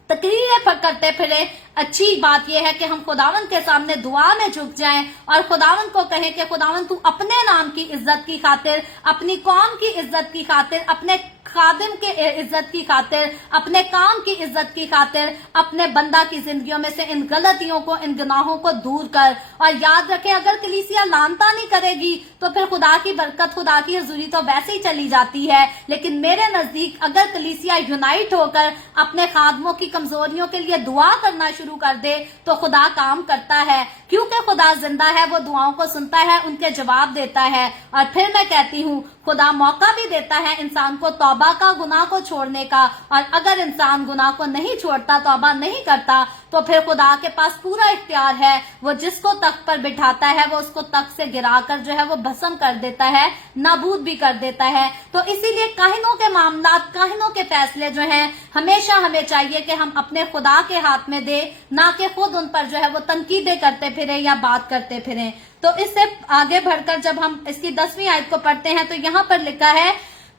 तकरीरें करते फिरे, अच्छी बात यह है कि हम खुदावन के सामने दुआ में झुक जाएं और खुदावन को कहें कि खुदावन तू अपने नाम की इज्जत की खातिर, अपनी कौम की इज्जत की खातिर, अपने खादिम के इज्जत की खातिर, अपने काम की इज्जत की खातिर अपने बंदा की जिंदगियों में से इन गलतियों को, इन गुनाहों को दूर कर। और याद रखें, अगर कलीसिया लानता नहीं करेगी तो फिर खुदा की बरकत, खुदा की हजूरी तो वैसे ही चली जाती है। लेकिन मेरे नजदीक अगर कलीसिया यूनाइट होकर अपने खादमों की कमजोरियों के लिए दुआ करना शुरू कर दे तो खुदा काम करता है, क्योंकि खुदा जिंदा है, वो दुआओं को सुनता है, उनके जवाब देता है। और फिर मैं कहती हूँ खुदा मौका भी देता है इंसान को तौबा का, गुनाह को छोड़ने का। और अगर इंसान गुनाह को नहीं छोड़ता, तौबा नहीं करता, तो फिर खुदा के पास पूरा इख्तियार है, वो जिसको तख्त पर बिठाता है वो उसको तख्त से गिराकर जो है वो भस्म कर देता है, नाबूद भी कर देता है। तो इसीलिए काहिनों के मामलात, काहिनों के फैसले जो हैं हमेशा हमें चाहिए कि हम अपने खुदा के हाथ में दे, ना कि खुद उन पर जो है वो तनकीदें करते फिरे या बात करते फिरे। तो इससे आगे बढ़कर जब हम इसकी 10वीं आयत को पढ़ते हैं तो यहाँ पर लिखा है,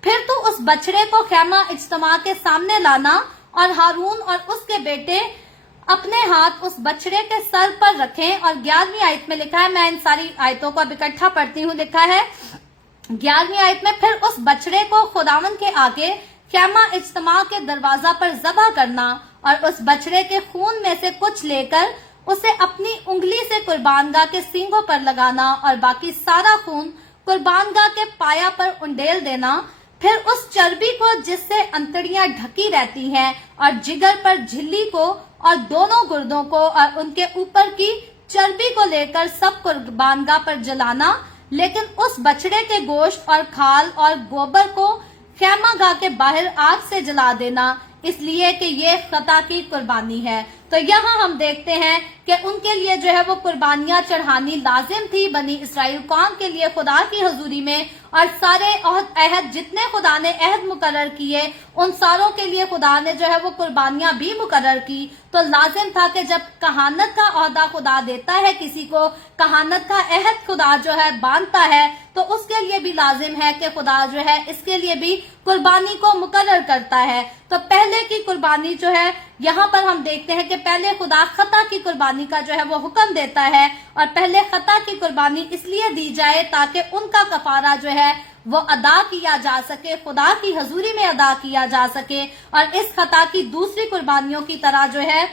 फिर तू उस बछड़े को खैमा इज्तिमा के सामने लाना और हारून और उसके बेटे अपने हाथ उस बछड़े के सर पर रखें। और 11वीं आयत में लिखा है, मैं इन सारी आयतों को अब इकट्ठा पढ़ती हूँ, लिखा है 11वीं आयत में, फिर उस बछड़े को खुदावन के आगे खैमा इज्तिमा के दरवाजा पर ज़बह करना और उस बछड़े के खून में से कुछ लेकर उसे अपनी उंगली से कुर्बानगाह के सींगों पर लगाना और बाकी सारा खून कुर्बानगाह के पाया पर उंडेल देना। फिर उस चर्बी को जिससे अंतड़ियां ढकी रहती हैं और जिगर पर झिल्ली को और दोनों गुर्दों को और उनके ऊपर की चर्बी को लेकर सब कुर्बानगाह पर जलाना। लेकिन उस बछड़े के गोश्त और खाल और गोबर को खैमा गाह के बाहर आग से जला देना, इसलिए कि ये खता की कुर्बानी है। तो यहाँ हम देखते हैं कि उनके लिए जो है वो कुर्बानियां चढ़ानी लाजिम थी बनी इसराइल कौम के लिए खुदा की हजूरी में, और सारे अहद जितने खुदा ने अहद मुकर्रर किए उन सारों के लिए खुदा ने जो है वो कुर्बानियां भी मुकर्रर की। तो लाजिम था कि जब कहानत का ओहदा खुदा देता है किसी को, कहानत का अहद खुदा जो है बांधता है, तो उसके लिए भी लाजिम है कि खुदा जो है इसके लिए भी कुर्बानी को मुकर्रर करता है। तो पहले की कुर्बानी जो है यहाँ पर हम देखते हैं कि पहले खुदा खता की कुर्बानी का जो है वो हुक्म देता है, और पहले खता की कुर्बानी इसलिए दी जाए ताकि उनका कफारा जो है वो अदा किया जा सके, खुदा की हजूरी में अदा किया जा सके, और इस खता की दूसरी कुर्बानियों की तरह जो है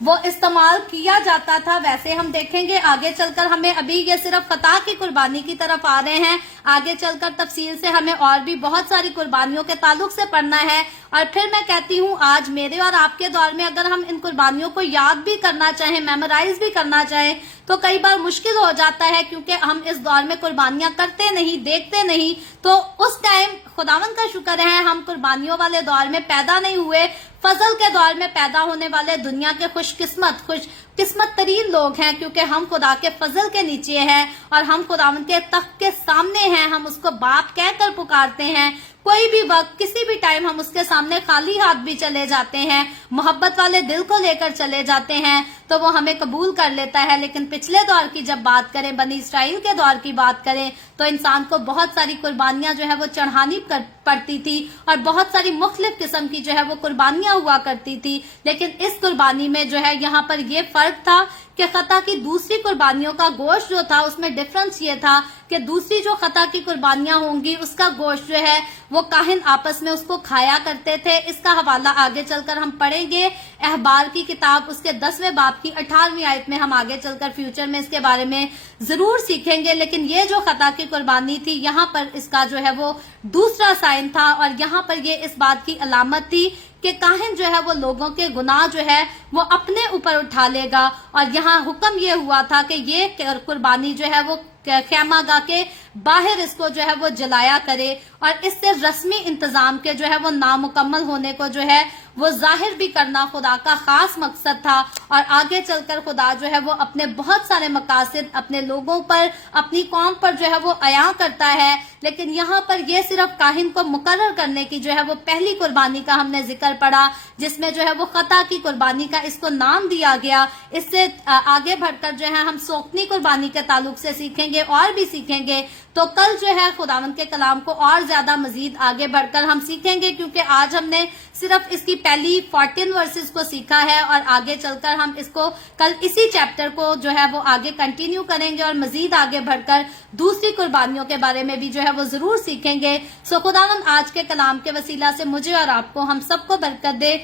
वो इस्तेमाल किया जाता था। वैसे हम देखेंगे आगे चलकर, हमें अभी ये सिर्फ खता की कुर्बानी की तरफ आ रहे हैं, आगे चलकर तफसील से हमें और भी बहुत सारी कुर्बानियों के ताल्लुक से पढ़ना है। और फिर मैं कहती हूँ आज मेरे और आपके दौर में अगर हम इन कुर्बानियों को याद भी करना चाहें, मेमोराइज भी करना चाहें, तो कई बार मुश्किल हो जाता है, क्योंकि हम इस दौर में कुर्बानियां करते नहीं, देखते नहीं। तो उस टाइम खुदावन का शुक्र है हम कुर्बानियों वाले दौर में पैदा नहीं हुए, फजल के दौर में पैदा होने वाले दुनिया के खुशकिस्मत तरीन लोग हैं, क्योंकि हम खुदा के फजल के नीचे हैं और हम खुदावन के तख्त के सामने हैं। हम उसको बाप कहकर पुकारते हैं, कोई भी वक्त किसी भी टाइम हम उसके सामने खाली हाथ भी चले जाते हैं, मोहब्बत वाले दिल को लेकर चले जाते हैं, तो वो हमें कबूल कर लेता है। लेकिन पिछले दौर की जब बात करें, बनी इसराइल के दौर की बात करें, तो इंसान को बहुत सारी कुर्बानियां जो है वो चढ़ानी पड़ती थी, और बहुत सारी मुख्तलिफ किस्म की जो है वो कुर्बानियां हुआ करती थी। लेकिन इस कुर्बानी में जो है यहाँ पर ये फर्क था कि खता की दूसरी कुर्बानियों का गोश्त जो था उसमें डिफरेंस ये था कि दूसरी जो खता की कुर्बानियां होंगी उसका गोश्त जो है वो काहिन आपस में उसको खाया करते थे। इसका हवाला आगे चलकर हम पढ़ेंगे, अहबार की किताब उसके 10वें बाब की 18वीं आयत में हम आगे चलकर फ्यूचर में इसके बारे में जरूर सीखेंगे। लेकिन ये जो खता की कुर्बानी थी यहाँ पर इसका जो है वो दूसरा साइन था, और यहाँ पर ये इस बात की अलामत थी कि काहिन जो है वो लोगों के गुनाह जो है वो अपने ऊपर उठा लेगा। और यहाँ हुक्म ये हुआ था कि ये कुर्बानी जो है वो खैमा गाह के बाहर इसको जो है वो जलाया करे, और इससे रस्मी इंतजाम के जो है वो नामुकम्मल होने को जो है वो जाहिर भी करना खुदा का खास मकसद था। और आगे चलकर खुदा जो है वो अपने बहुत सारे मकासद अपने लोगों पर, अपनी कौम पर जो है वो अया करता है। लेकिन यहाँ पर ये सिर्फ काहिन को मुकर्रर करने की जो है वो पहली कुर्बानी का हमने जिक्र पढ़ा, जिसमें जो है वो खता की कुर्बानी का इसको नाम दिया गया। इससे आगे बढ़कर जो है हम सोखनी कुर्बानी के ताल्लुक से सीखेंगे और भी सीखेंगे। तो कल जो है खुदावंद के कलाम को और ज्यादा मजीद आगे बढ़कर हम सीखेंगे, क्योंकि आज हमने सिर्फ इसकी पहली 14 वर्सेस को सीखा है, और आगे चलकर हम इसको कल इसी चैप्टर को जो है वो आगे कंटिन्यू करेंगे और मजीद आगे बढ़कर दूसरी कुर्बानियों के बारे में भी जो है वो जरूर सीखेंगे। सो खुदावंद आज के कलाम के वसीला से मुझे और आपको, हम सबको बरकत दे।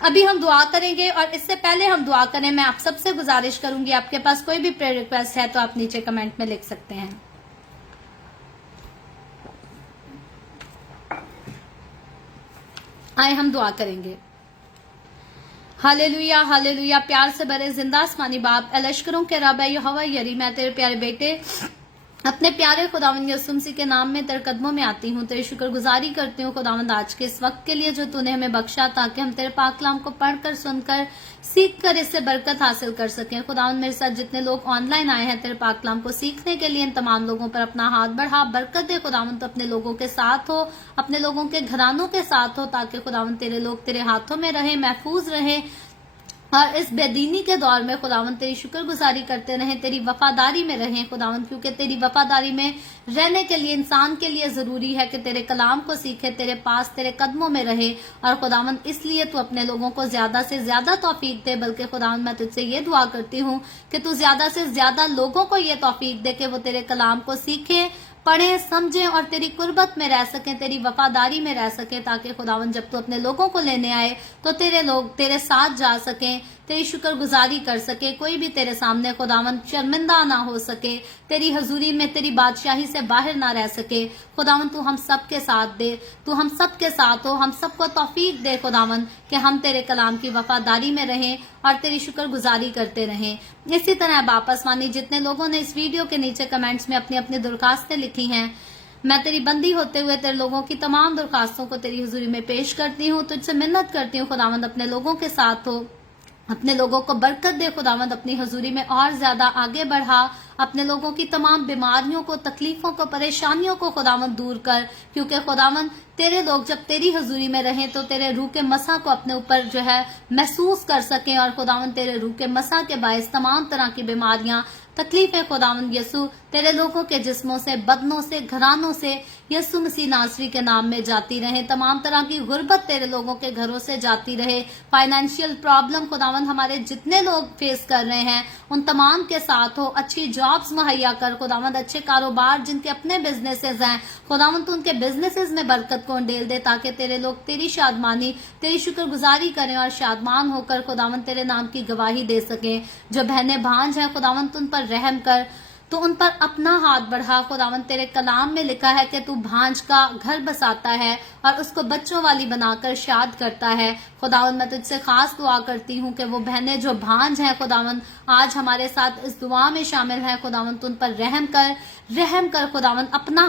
अभी हम दुआ करेंगे, और इससे पहले हम दुआ करें मैं आप सबसे गुजारिश करूंगी, आपके पास कोई भी प्रेयर रिक्वेस्ट है तो आप नीचे कमेंट में लिख सकते हैं। आए हम दुआ करेंगे। Hallelujah hallelujah. प्यार से भरे जिंदा आसमानी बाप, लश्करों के रब यहोवा यरी, मैं तेरे प्यारे बेटे अपने प्यारे खुदावंद यीशु मसीह के नाम में तेरे कदमों में आती हूँ, तेरी शुक्रगुजारी करती हूँ खुदावंद आज के इस वक्त के लिए जो तूने हमें बख्शा, ताकि हम तेरे पाक कलाम को पढ़कर, सुनकर, सीख कर इससे बरकत हासिल कर सकें। खुदावंद मेरे साथ जितने लोग ऑनलाइन आए हैं तेरे पाक कलाम को सीखने के लिए, इन तमाम लोगों पर अपना हाथ बढ़ा, बरकत दे खुदावंद। तो अपने लोगों के साथ हो, अपने लोगों के घरानों के साथ हो, ताकि खुदावंद तेरे लोग तेरे हाथों में रहे, महफूज रहे, और इस बेदीनी के दौर में खुदावंद तेरी शुक्रगुजारी करते रहें, तेरी वफादारी में रहें खुदावंद, क्योंकि तेरी वफादारी में रहने के लिए इंसान के लिए जरूरी है कि तेरे कलाम को सीखे, तेरे पास तेरे कदमों में रहे। और खुदावंद इसलिए तू अपने लोगों को ज्यादा से ज्यादा तौफीक दे, बल्कि खुदावंद मैं तुझसे ये दुआ करती हूँ कि तू ज्यादा से ज्यादा लोगों को ये तौफीक दे कि वो तेरे कलाम को सीखें, पढ़ें, समझें और तेरी कुर्बत में रह सकें, तेरी वफादारी में रह सकें, ताकि खुदावंद जब तू अपने लोगों को लेने आए तो तेरे लोग तेरे साथ जा सकें, तेरी शुक्र गुजारी कर सके, कोई भी तेरे सामने खुदावन शर्मिंदा ना हो सके, तेरी हजूरी में तेरी बादशाही से बाहर ना रह सके। खुदावन तू हम सब के साथ दे, तू हम सब के साथ हो, हम सबको तौफीक दे खुदावन कि हम तेरे कलाम की वफादारी में रहें और तेरी शुक्र गुजारी करते रहें। इसी तरह बाप आसमानी जितने लोगों ने इस वीडियो के नीचे कमेंट्स में अपनी अपनी दरखास्तें लिखी हैं, मैं तेरी बंदी होते हुए तेरे लोगों की तमाम दरखास्तों को तेरी हुजूरी में पेश करती हूँ, तुझसे मिन्नत करती हूँ खुदावंद अपने लोगों के साथ हो, अपने लोगों को बरकत दे खुदावंद, अपनी हजूरी में और ज्यादा आगे बढ़ा, अपने लोगों की तमाम बीमारियों को, तकलीफों को, परेशानियों को खुदावंद दूर कर, क्योंकि खुदावंद तेरे लोग जब तेरी हजूरी में रहें तो तेरे रूह के मसा को अपने ऊपर जो है महसूस कर सकें और खुदावंद तेरे रूह के मसा के बायस तमाम तरह की बीमारियां, तकलीफें खुदावंद यसु तेरे लोगों के जिस्मों से, बदनों से, घरानों से यसु मसीह नासरी के नाम में जाती रहे। तमाम तरह की गुर्बत तेरे लोगों के घरों से जाती रहे। फाइनेंशियल प्रॉब्लम खुदावंद हमारे जितने लोग फेस कर रहे हैं उन तमाम के साथ हो, अच्छी जॉब्स मुहैया कर खुदावंद, अच्छे कारोबार जिनके अपने बिजनेसेस हैं खुदावंद तो उनके बिजनेसेस में बरकत को अंडेल दे, ताकि तेरे लोग तेरी शादमानी, तेरी शुक्रगुजारी करें और शादमान होकर खुदावंद तेरे नाम की गवाही दे सकें। जो बहनें भांज हैं खुदावंद उन पर रहम कर, तो उन पर अपना हाथ बढ़ा खुदावंद, तेरे कलाम में लिखा है कि तू भांज का घर बसाता है और उसको बच्चों वाली बनाकर शाद करता है। खुदावंद मैं तुझसे खास दुआ करती हूँ कि वो बहनें जो भांज हैं खुदावंद आज हमारे साथ इस दुआ में शामिल हैं खुदावंद, तो उन पर रहम कर खुदावंद, अपना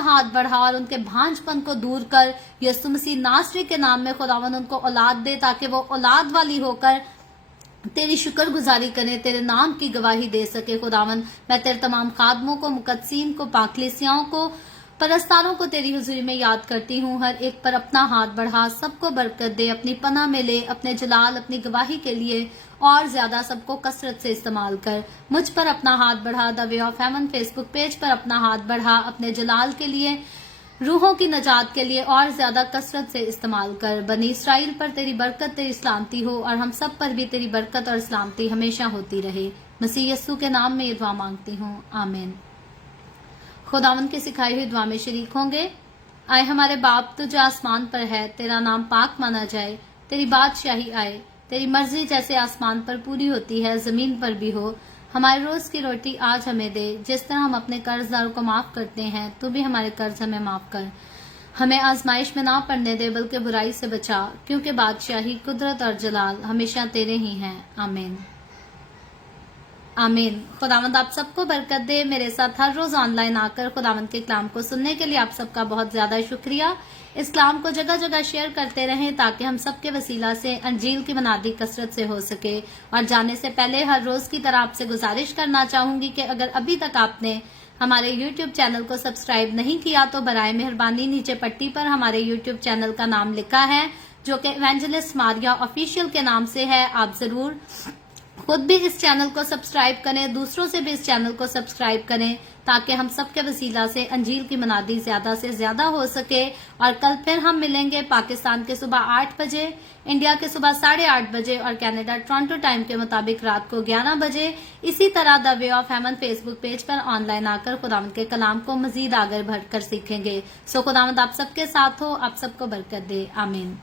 हाथ बढ़ा और उनके भांजपन को दूर कर, यीशु मसीह नासरी के नाम में खुदावंद उनको औलाद दे, ताकि वो औलाद वाली होकर तेरी शुक्र गुजारी करें, तेरे नाम की गवाही दे सके। खुदावंद मैं तेरे तमाम खादमों को, मुकद्दसीन को, पाकलीसियाओं को, परस्तारों को तेरी हुजूरी में याद करती हूँ। हर एक पर अपना हाथ बढ़ा, सबको बरकत दे, अपनी पनाह में ले, अपने जलाल, अपनी गवाही के लिए और ज्यादा सबको कसरत से इस्तेमाल कर। मुझ पर अपना हाथ बढ़ा, the way of haven Facebook page पर अपना हाथ बढ़ा, अपने जलाल के लिए, रूहों की नजात के लिए और ज्यादा कसरत से इस्तेमाल कर। बनी इसराइल पर तेरी बरकत, तेरी सलामती हो और हम सब पर भी तेरी बरकत और सलामती हमेशा होती रहे। मसीह यस्सु के नाम में ये दुआ मांगती हूँ, आमीन। खुदावंद की सिखाई हुई दुआ में शरीक होंगे। आए हमारे बाप तू जो आसमान पर है, तेरा नाम पाक माना जाए, तेरी बादशाही आए, तेरी मर्जी जैसे आसमान पर पूरी होती है जमीन पर भी हो। हमारे रोज की रोटी आज हमें दे, जिस तरह हम अपने कर्जदारों को माफ करते हैं तू भी हमारे कर्ज हमें माफ कर। हमें आजमाइश में ना पड़ने दे, बल्कि बुराई से बचा, क्योंकि बादशाही, कुदरत और जलाल हमेशा तेरे ही हैं, आमीन आमीन। खुदावंद आप सबको बरकत दे। मेरे साथ हर रोज ऑनलाइन आकर खुदावंद के कलाम को सुनने के लिए आप सबका बहुत ज्यादा शुक्रिया। इस कलाम को जगह जगह शेयर करते रहें, ताकि हम सबके वसीला से अंजील की मनादी कसरत से हो सके। और जाने से पहले हर रोज की तरह आपसे गुजारिश करना चाहूंगी कि अगर अभी तक आपने हमारे YouTube चैनल को सब्सक्राइब नहीं किया तो बराए मेहरबानी नीचे पट्टी पर हमारे YouTube चैनल का नाम लिखा है, जो कि इवेंजलिस्ट मारिया ऑफिशियल के नाम से है। आप जरूर खुद भी इस चैनल को सब्सक्राइब करें, दूसरों से भी इस चैनल को सब्सक्राइब करें, ताकि हम सबके वसीला से अंजील की मनादी ज्यादा से ज्यादा हो सके। और कल फिर हम मिलेंगे पाकिस्तान के सुबह 8 बजे, इंडिया के सुबह 8:30 बजे और कनाडा टोरंटो टाइम के मुताबिक रात को 11 बजे। इसी तरह the way of haven Facebook page पर ऑनलाइन आकर खुदावंद के कलाम को मजीद आगे बढ़कर सीखेंगे। सो खुदावंद आप सबके साथ हो, आप सबको बरकत दे, आमीन।